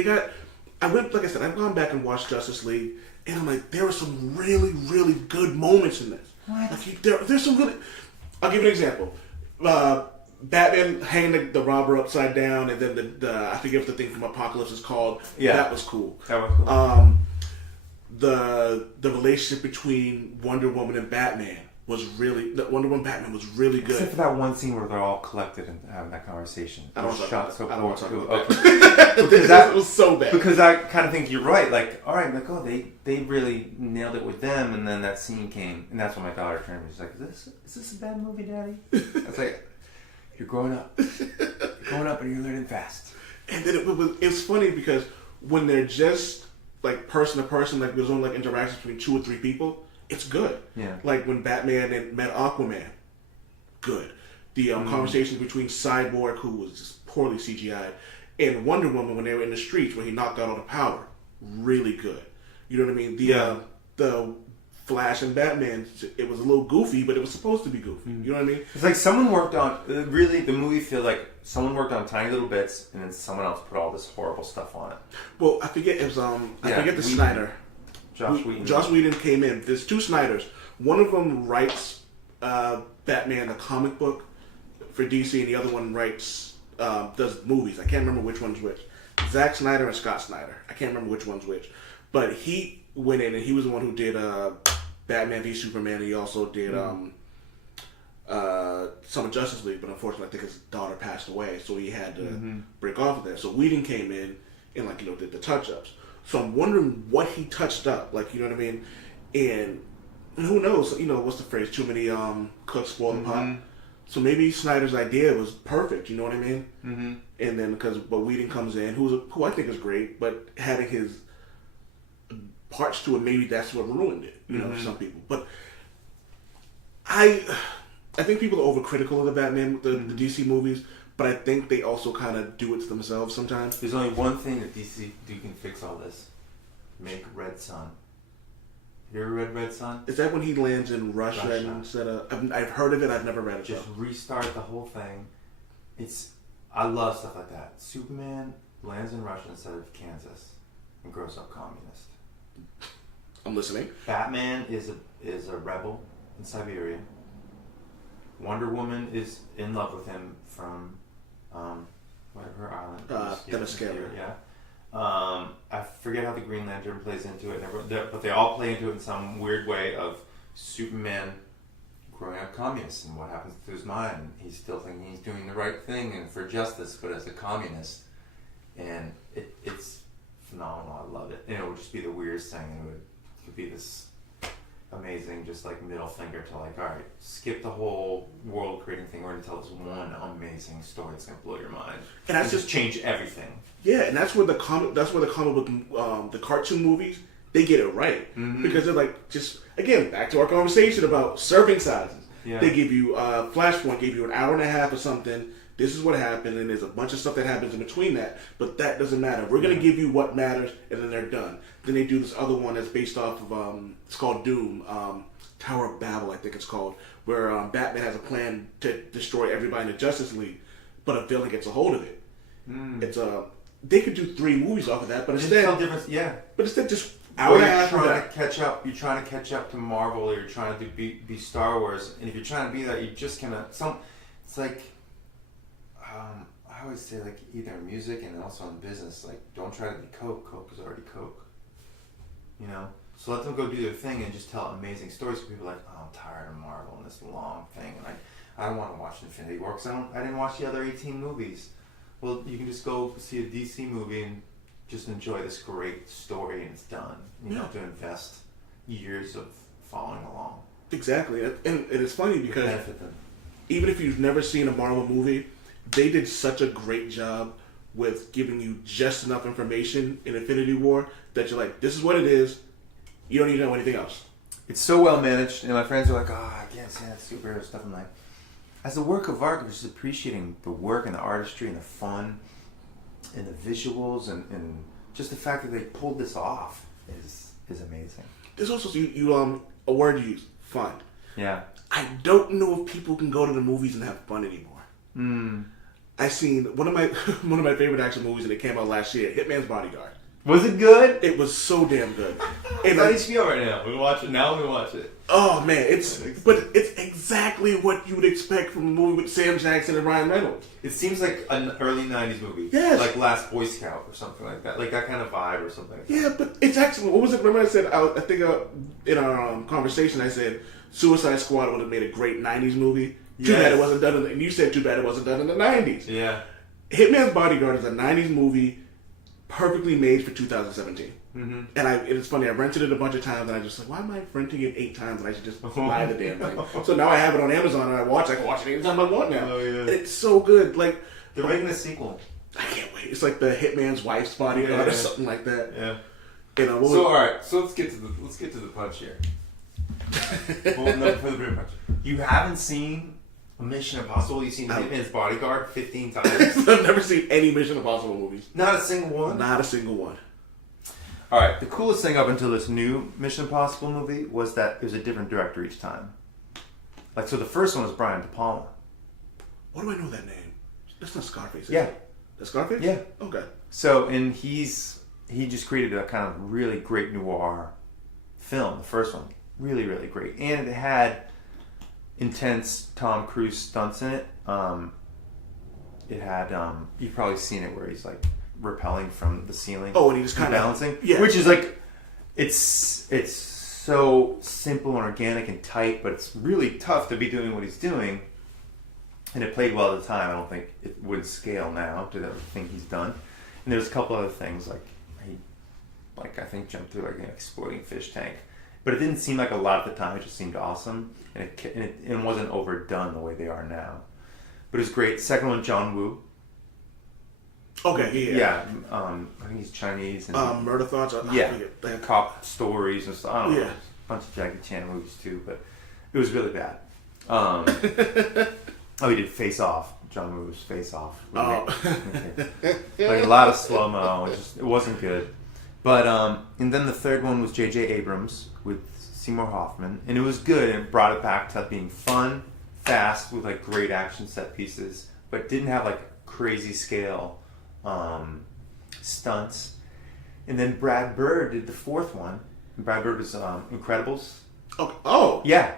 I've gone back and watched Justice League, and I'm like, there were some really, really good moments in this. What? Like there's some really. I'll give you an example. Batman hanging the robber upside down, and then the I forget what the thing from Apocalypse is called. Yeah. That was cool. That was cool. The relationship between Wonder Woman and Batman was really. Wonder Woman Batman was really good. Except for that one scene where they're all collected and having that conversation. I don't shot so I don't want to cool. talk about that. Because that was so bad. Because I kind of think you're right. Like, all right, like, oh, they really nailed it with them, and then that scene came, and that's when my daughter turned to me. She's like, "Is this a bad movie, Daddy?" I was like, "You're growing up. You're growing up, and you're learning fast." And then it was funny because when they're just like person to person, like there's only like interactions between 2 or 3 people, it's good. Yeah. Like when Batman and met Aquaman, good. The conversation between Cyborg, who was just poorly CGI'd, and Wonder Woman when they were in the streets when he knocked out all the power, really good. You know what I mean? The Flash and Batman, it was a little goofy, but it was supposed to be goofy. You know what I mean? It's like someone worked on really the movie. Feel like someone worked on tiny little bits, and then someone else put all this horrible stuff on it. Well, I forget it was I forget the Whedon. Snyder. Josh Whedon. Joss Whedon came in. There's 2 Snyders. One of them writes Batman the comic book for DC, and the other one writes does movies. I can't remember which one's which. Zack Snyder and Scott Snyder. I can't remember which one's which. But he went in and he was the one who did Batman v Superman. And he also did some of Justice League, but unfortunately, I think his daughter passed away, so he had to break off of that. So Whedon came in and did the touch-ups. So I'm wondering what he touched up, like, you know what I mean? And who knows? What's the phrase? Too many cooks spoil the pot. So maybe Snyder's idea was perfect. You know what I mean? Mm-hmm. And then but Whedon comes in, who I think is great, but having his parts to it, maybe that's what ruined it. You know, for some people. But I think people are overcritical of the Batman, the DC movies. But I think they also kind of do it to themselves sometimes. There's only one thing that DC can fix all this: make Red Sun. You ever read Red Sun? Is that when he lands in Russia instead of? I've heard of it. I've never read it. Just restart the whole thing. I love stuff like that. Superman lands in Russia instead of Kansas and grows up communist. I'm listening. Batman is a rebel in Siberia. Wonder Woman is in love with him from whatever island. Themyscira. Yeah. I forget how the Green Lantern plays into it, but they all play into it in some weird way of Superman growing up communist and what happens to his mind. He's still thinking he's doing the right thing and for justice, but as a communist. And it's phenomenal. I love it. And it would just be the weirdest thing. It could be this amazing, just like middle finger to like, all right, skip the whole world creating thing. We're gonna tell this one amazing story that's gonna blow your mind, and that's just change everything. Yeah, and that's where the comic book, the cartoon movies, they get it right because they're like, just again back to our conversation about serving sizes. Yeah. They give you Flashpoint gave you an hour and a half or something. This is what happened, and there's a bunch of stuff that happens in between that, but that doesn't matter. We're going to give you what matters, and then they're done. Then they do this other one that's based off of, it's called Doom, Tower of Babel, I think it's called, where Batman has a plan to destroy everybody in the Justice League, but a villain gets a hold of it. It's they could do 3 movies off of that, but instead, but instead just hour and a half. You're trying to catch up to Marvel, or you're trying to be Star Wars, and if you're trying to be that, you just kind of it's like. I always say, like, either in music and also in business, like, don't try to be Coke. Coke is already Coke. You know? So let them go do their thing and just tell amazing stories. People are like, oh, I'm tired of Marvel and this long thing, and I don't want to watch Infinity War because I didn't watch the other 18 movies. Well, you can just go see a DC movie and just enjoy this great story, and it's done. You don't have to invest years of following along. Exactly, and it's funny because benefit them. even if you've never seen a Marvel movie, they did such a great job with giving you just enough information in Infinity War that you're like, this is what it is. You don't need to know anything else. It's so well managed, and my friends are like, I can't stand superhero stuff. I'm like, as a work of art, just appreciating the work and the artistry and the fun and the visuals and just the fact that they pulled this off is amazing. There's also a word you use, fun. Yeah. I don't know if people can go to the movies and have fun anymore. I seen one of my favorite action movies, and it came out last year, Hitman's Bodyguard. Was it good? It was so damn good. It's on HBO right now. We watch it now. We watch it. Oh man, it's exactly what you would expect from a movie with Sam Jackson and Ryan Reynolds. It seems like an early '90s movie. Yes. Like Last Boy Scout or something like that. Like that kind of vibe or something. Like that. Yeah, but it's actually, what was it? Remember I said, I think in our conversation I said Suicide Squad would have made a great '90s movie. Too bad it wasn't done and you said too bad it wasn't done in the '90s. Yeah. Hitman's Bodyguard is a '90s movie, perfectly made for 2017. Mm-hmm. And it's funny, I rented it a bunch of times and I just like, why am I renting it 8 times when I should just buy the damn thing? So now I have it on Amazon and I can watch it anytime I want now. Oh, yeah. And it's so good. Like, they're making a sequel. I can't wait. It's like the Hitman's Wife's Bodyguard or something like that. Yeah. You know, all right. So let's get to the punch here. Well, no, for the real punch. You haven't seen Mission Impossible? You've seen Hitman's Bodyguard 15 times? I've never seen any Mission Impossible movies. Not a single one? Not a single one. Alright, the coolest thing up until this new Mission Impossible movie was that it was a different director each time. Like, so the first one was Brian De Palma. What do I know that name? That's not Scarface, is Yeah. it? That's Scarface? Yeah. Okay. So, and he just created a kind of really great noir film, the first one. Really, really great. And it had intense Tom Cruise stunts in it. It had, you've probably seen it where he's like rappelling from the ceiling. Oh, and he just kind of balancing. Yeah. Which is like, it's so simple and organic and tight, but it's really tough to be doing what he's doing. And it played well at the time. I don't think it would scale now to everything he's done. And there's a couple other things like he, I think jumped through like an exploding fish tank. But it didn't seem like a lot at the time. It just seemed awesome, and it wasn't overdone the way they are now. But it was great. Second one, John Woo. Okay, Yeah. I think he's Chinese. And Murder Thoughts. yeah, cop stories and stuff. I don't know. Yeah. A bunch of Jackie Chan movies too, but it was really bad. He did Face Off. John Woo's Face Off. Like a lot of slow mo. It wasn't good. But and then the third one was J.J. Abrams with Seymour Hoffman, and it was good. And it brought it back to being fun, fast, with like great action set pieces, but didn't have like crazy scale stunts. And then Brad Bird did the fourth one. And Brad Bird was Incredibles. Okay. Oh. Yeah.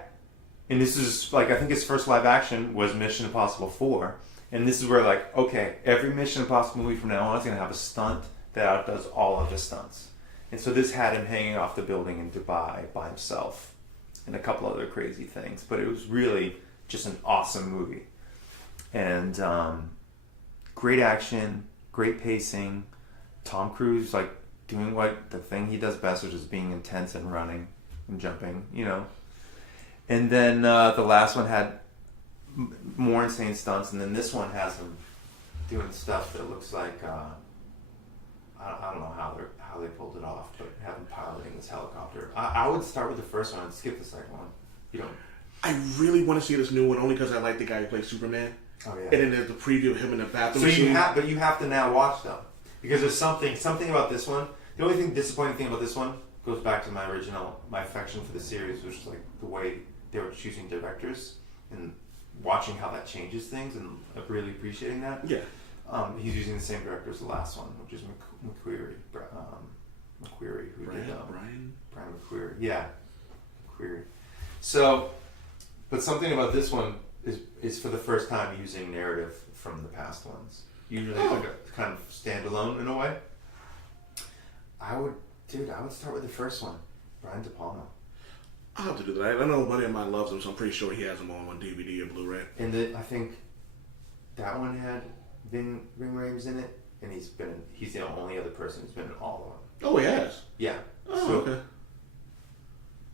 And this is like, I think his first live action was Mission Impossible 4. And this is where like, okay, every Mission Impossible movie from now on is going to have a stunt that outdoes all of the stunts. And so this had him hanging off the building in Dubai by himself and a couple other crazy things. But it was really just an awesome movie. And great action, great pacing. Tom Cruise like doing what the thing he does best, which is being intense and running and jumping, you know. And then the last one had more insane stunts, and then this one has him doing stuff that looks like I don't know how they pulled it off, but have him piloting this helicopter. I would start with the first one and skip the second one. You don't. I really want to see this new one only because I like the guy who plays Superman. Oh yeah. And then there's the preview of him in the bathroom. So scene. you have to now watch them because there's something about this one. The only disappointing thing about this one goes back to my affection for the series, which is like the way they were choosing directors and watching how that changes things and really appreciating that. Yeah. He's using the same director as the last one, which is McQuarrie. McQuarrie, who did Brian McQuarrie. Yeah, McQuarrie. So, but something about this one is for the first time using narrative from the past ones. Usually like a kind of standalone in a way. I would start with the first one, Brian De Palma. I'll have to do that. I know a buddy of mine loves him, so I'm pretty sure he has them all on DVD or Blu-ray. And I think that one had Ving Rhames in it, and he's the only other person who's been in all of them. Oh, he has? Yeah. Oh, So, okay.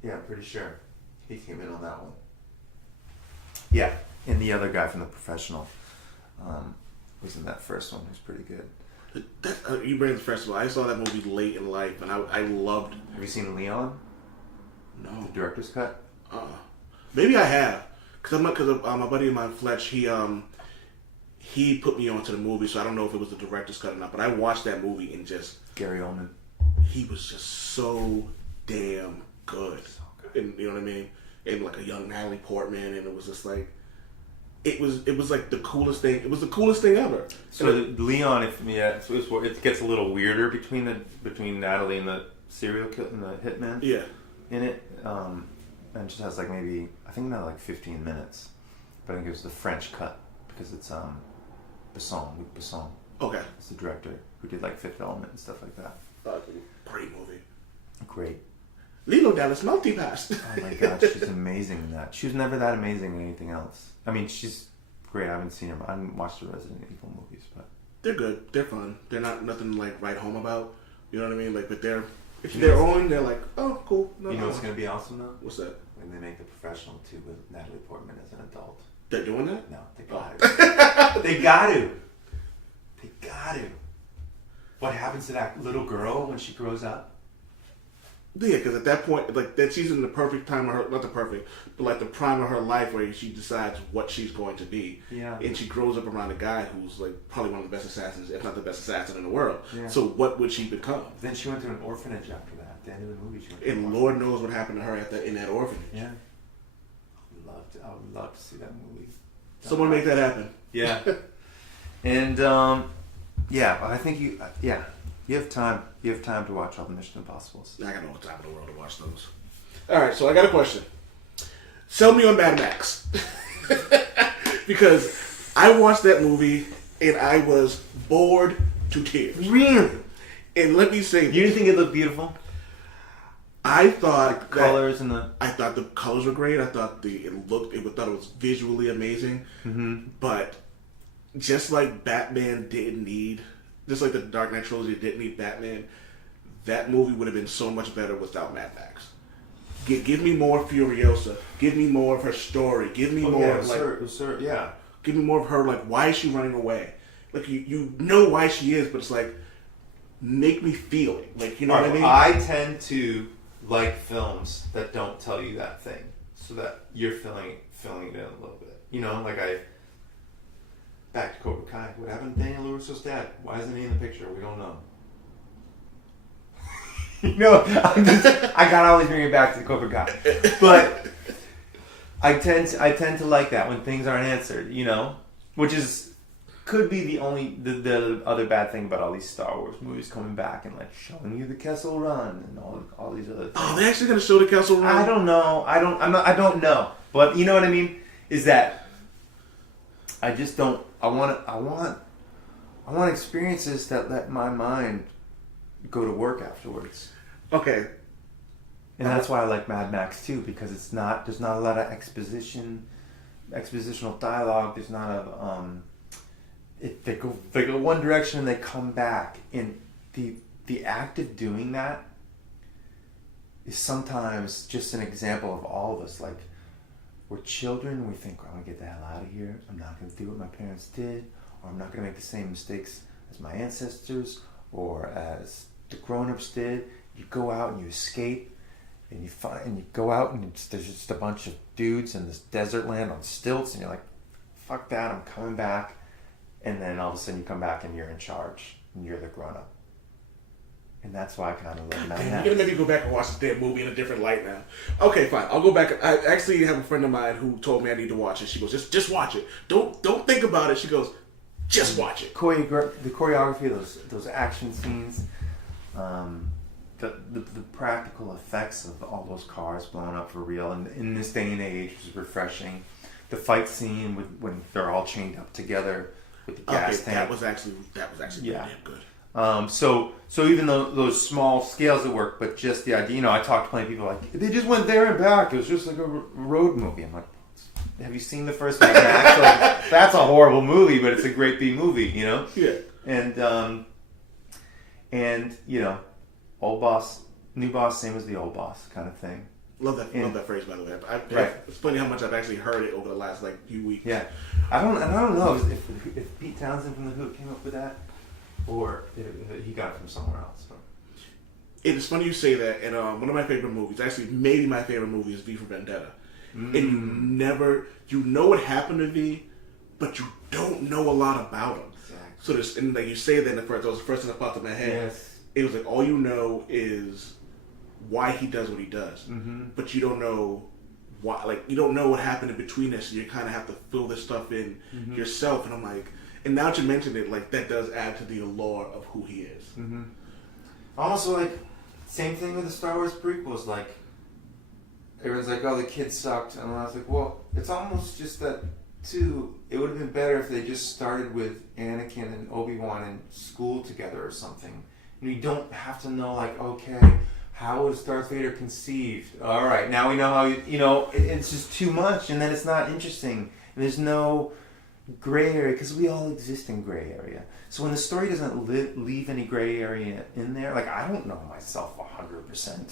yeah, I'm pretty sure he came in on that one. Yeah. And the other guy from The Professional was in that first one. He was pretty good. You bring the festival. I saw that movie late in life, and I loved. Have you seen Leon? No. The director's cut. Maybe I have, because my buddy of mine, Fletch, he put me onto the movie, so I don't know if it was the director's cut or not. But I watched that movie and just Gary Oldman. he was just so damn good. And you know what I mean? And like a young Natalie Portman, and it was just like. It was like the coolest thing. It was the coolest thing ever. So Leon, it gets a little weirder between Natalie and the serial killer and the hitman. Yeah. In it, and it just has like maybe I think not like 15 minutes, but I think it was the French cut because it's Luc Besson. Okay. It's the director who did like Fifth Element and stuff like that. Great movie. Great. Lilo Dallas multipass. Oh my god, she's amazing in that. She was never that amazing in anything else. I mean, she's great. I haven't seen her. I haven't watched the Resident Evil movies, but They're good. They're fun. They're not nothing like write home about. You know what I mean? Like, but if they're on, they're like, oh, cool. No, you know what's gonna be awesome though? What's that? When they make The Professional 2 with Natalie Portman as an adult. They're doing that? No, they got to. They got to. They got to. What happens to that little girl when she grows up? Yeah, because at that point, like that, she's in the perfect time of her—not the perfect, but like the prime of her life, where she decides what she's going to be. Yeah. And she grows up around a guy who's like probably one of the best assassins, if not the best assassin in the world. Yeah. So what would she become? Then she went to an orphanage after that. At the end of the movie, she went to And an Lord knows what happened to her in that orphanage. Yeah. I would love to see that movie. Someone make that happen. Yeah. And yeah, I think you have time. You have time to watch all the Mission Impossibles. I got no time in the world to watch those. All right, so I got a question. Sell me on Mad Max. Because I watched that movie and I was bored to tears. Really? And let me say, You didn't think it looked beautiful? I thought Colors and the. I thought the colors were great. I thought it was visually amazing. Mm-hmm. But just like Batman didn't need, just like the Dark Knight trilogy didn't need Batman, that movie would have been so much better without Mad Max. Give me more Furiosa. Give me more of her story. Give me more yeah. Give me more of her, like, why is she running away? Like, you know why she is, but it's like, make me feel it. Like, you know what I mean? I tend to like films that don't tell you that thing, so that you're feeling it in a little bit. You know, like back to Cobra Kai. What happened to Daniel LaRusso's dad? Why isn't he in the picture? We don't know. I got always bring it back to Cobra Kai, but I tend to like that when things aren't answered. You know, which could be the other bad thing about all these Star Wars movies coming back and like showing you the Kessel Run and all these other things. Oh, they're actually going to show the Kessel Run? I don't know. I don't know. But you know what I mean? Is that I just don't. I want experiences that let my mind go to work afterwards. Okay. And that's why I like Mad Max too, because there's not a lot of expositional dialogue. There's not a they go one direction and they come back. And the act of doing that is sometimes just an example of all of us. Like, we're children, we think, I'm going to get the hell out of here. I'm not going to do what my parents did, or I'm not going to make the same mistakes as my ancestors or as the grown-ups did. You go out and you escape, and you go out and there's just a bunch of dudes in this desert land on stilts, and you're like, fuck that, I'm coming back. And then all of a sudden you come back and you're in charge, and you're the grown-up. And that's why I kind of love Mad Max. You're going to make me go back and watch this damn movie in a different light now. Okay, fine. I'll go back. I actually have a friend of mine who told me I need to watch it. She goes, just watch it. Don't think about it. She goes, just watch it. The choreography, those action scenes, the practical effects of all those cars blowing up for real, and in this day and age is refreshing. The fight scene when they're all chained up together with the gas tank. That was actually yeah. damn good. So even though those small scales that work, but just the idea, I talked to plenty of people like, they just went there and back. It was just like a road movie. I'm like, have you seen the first Mad Max? Like, that's a horrible movie, but it's a great B movie, you know? Yeah. And old boss, new boss, same as the old boss kind of thing. Love that phrase, by the way. Right. It's funny how much I've actually heard it over the last few weeks. Yeah, I don't know if Pete Townsend from The Who came up with that, or if he got it from somewhere else. So. It is funny you say that, and one of my favorite movies, actually maybe my favorite movie, is V for Vendetta. And you know what happened to V, but you don't know a lot about him. Exactly. So and like you say that that was the first thing that popped in my head. Yes. It was like all you know is why he does what he does, but you don't know why. Like you don't know what happened in between this. So you kind of have to fill this stuff in yourself. And I'm like, and now that you mentioned it, like that does add to the allure of who he is. Also, like same thing with the Star Wars prequels. Like everyone's like, "Oh, the kid sucked," and I was like, "Well, it's almost just that." Too, it would have been better if they just started with Anakin and Obi-Wan in school together or something. You don't have to know, like, okay, how was Darth Vader conceived? All right, now we know how it's just too much, and then it's not interesting. And there's no gray area, because we all exist in gray area. So when the story doesn't leave any gray area in there, like, I don't know myself 100%.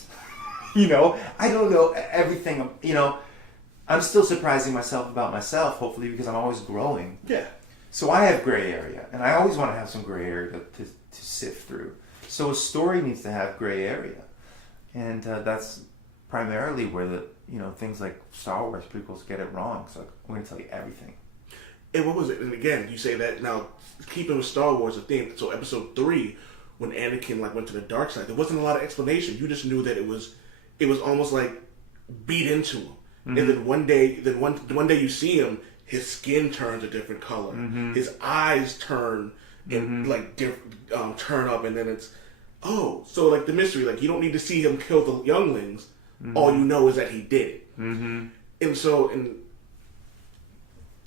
I don't know everything, I'm still surprising myself about myself, hopefully, because I'm always growing. Yeah. So I have gray area, and I always want to have some gray area to sift through. So a story needs to have gray area, and that's primarily where the things like Star Wars prequels get it wrong. So I'm going to tell you everything. And what was it? And again, you say that now, keeping with Star Wars, the theme. So Episode 3, when Anakin went to the dark side, there wasn't a lot of explanation. You just knew that it was almost like beat into him. And then one day you see him, his skin turns a different color, his eyes turn and turn up, and then it's so like the mystery, like you don't need to see him kill the younglings. All you know is that he did it. And so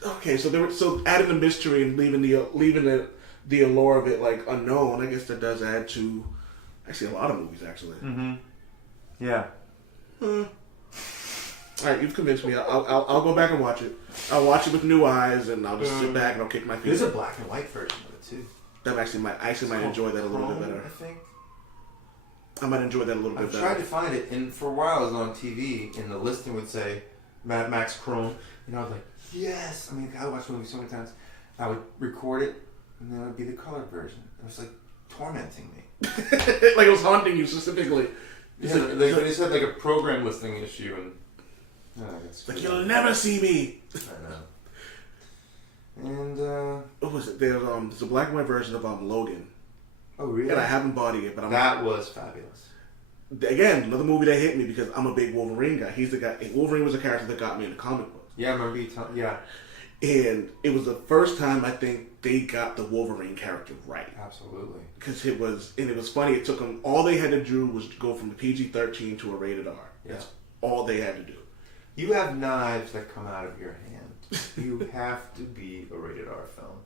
so adding the mystery and leaving the allure of it like unknown, I guess that does add to actually a lot of movies actually. Yeah. All right, you've convinced me. I'll go back and watch it. I'll watch it with new eyes, and I'll just sit back and I'll kick my feet. There's a black and white version of it too. I actually might enjoy that a little bit better. I think. I might enjoy that a little bit better. I've tried to find it, and for a while it was on TV, and the listing would say Mad Max Chrome, and I was like, yes. I mean, I watched movies so many times. I would record it, and then it would be the colored version. It was like tormenting me. Like it was haunting you specifically. Yeah, they just had like a program listing issue, and. Like you'll never see me. I know. And what was it? There's a black and white version of Logan. Oh really? And I haven't bought it yet, but that was fabulous. Again, another movie that hit me because I'm a big Wolverine guy. He's the guy. Wolverine was a character that got me into comic books. Yeah, I remember you yeah. And it was the first time I think they got the Wolverine character right. Absolutely. Because it was funny. It took them all they had to do was go from a PG-13 to a rated R. Yeah. That's all they had to do. You have knives that come out of your hand. You have to be a rated R film.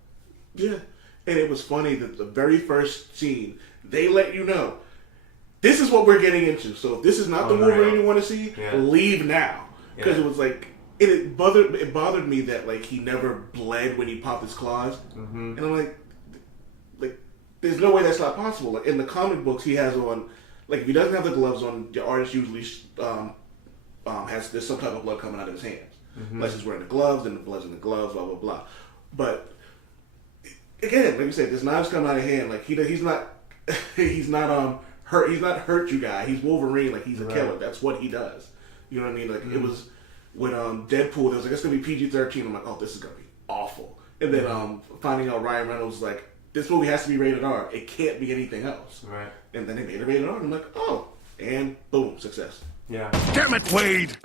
Yeah. And it was funny that the very first scene, they let you know, this is what we're getting into. So if this is not the Wolverine you want to see, leave now. Because it was like, it bothered me that like he never bled when he popped his claws. And I'm like, there's no way that's not possible. Like in the comic books, he has on, like if he doesn't have the gloves on, the artist usually there's some type of blood coming out of his hands. Unless he's wearing the gloves, then the blood's in the gloves, blah blah blah. But again, like you said, this knives coming out of his hand. Like he's not hurt. He's not hurt you guy. He's Wolverine. Like he's a killer. That's what he does. You know what I mean? Like it was when Deadpool. It was like it's gonna be PG-13. I'm like, oh, this is gonna be awful. And then finding out Ryan Reynolds was like, this movie has to be rated R. It can't be anything else. Right. And then they made it rated R. And I'm like, oh, and boom, success. Yeah. Damn it, Wade!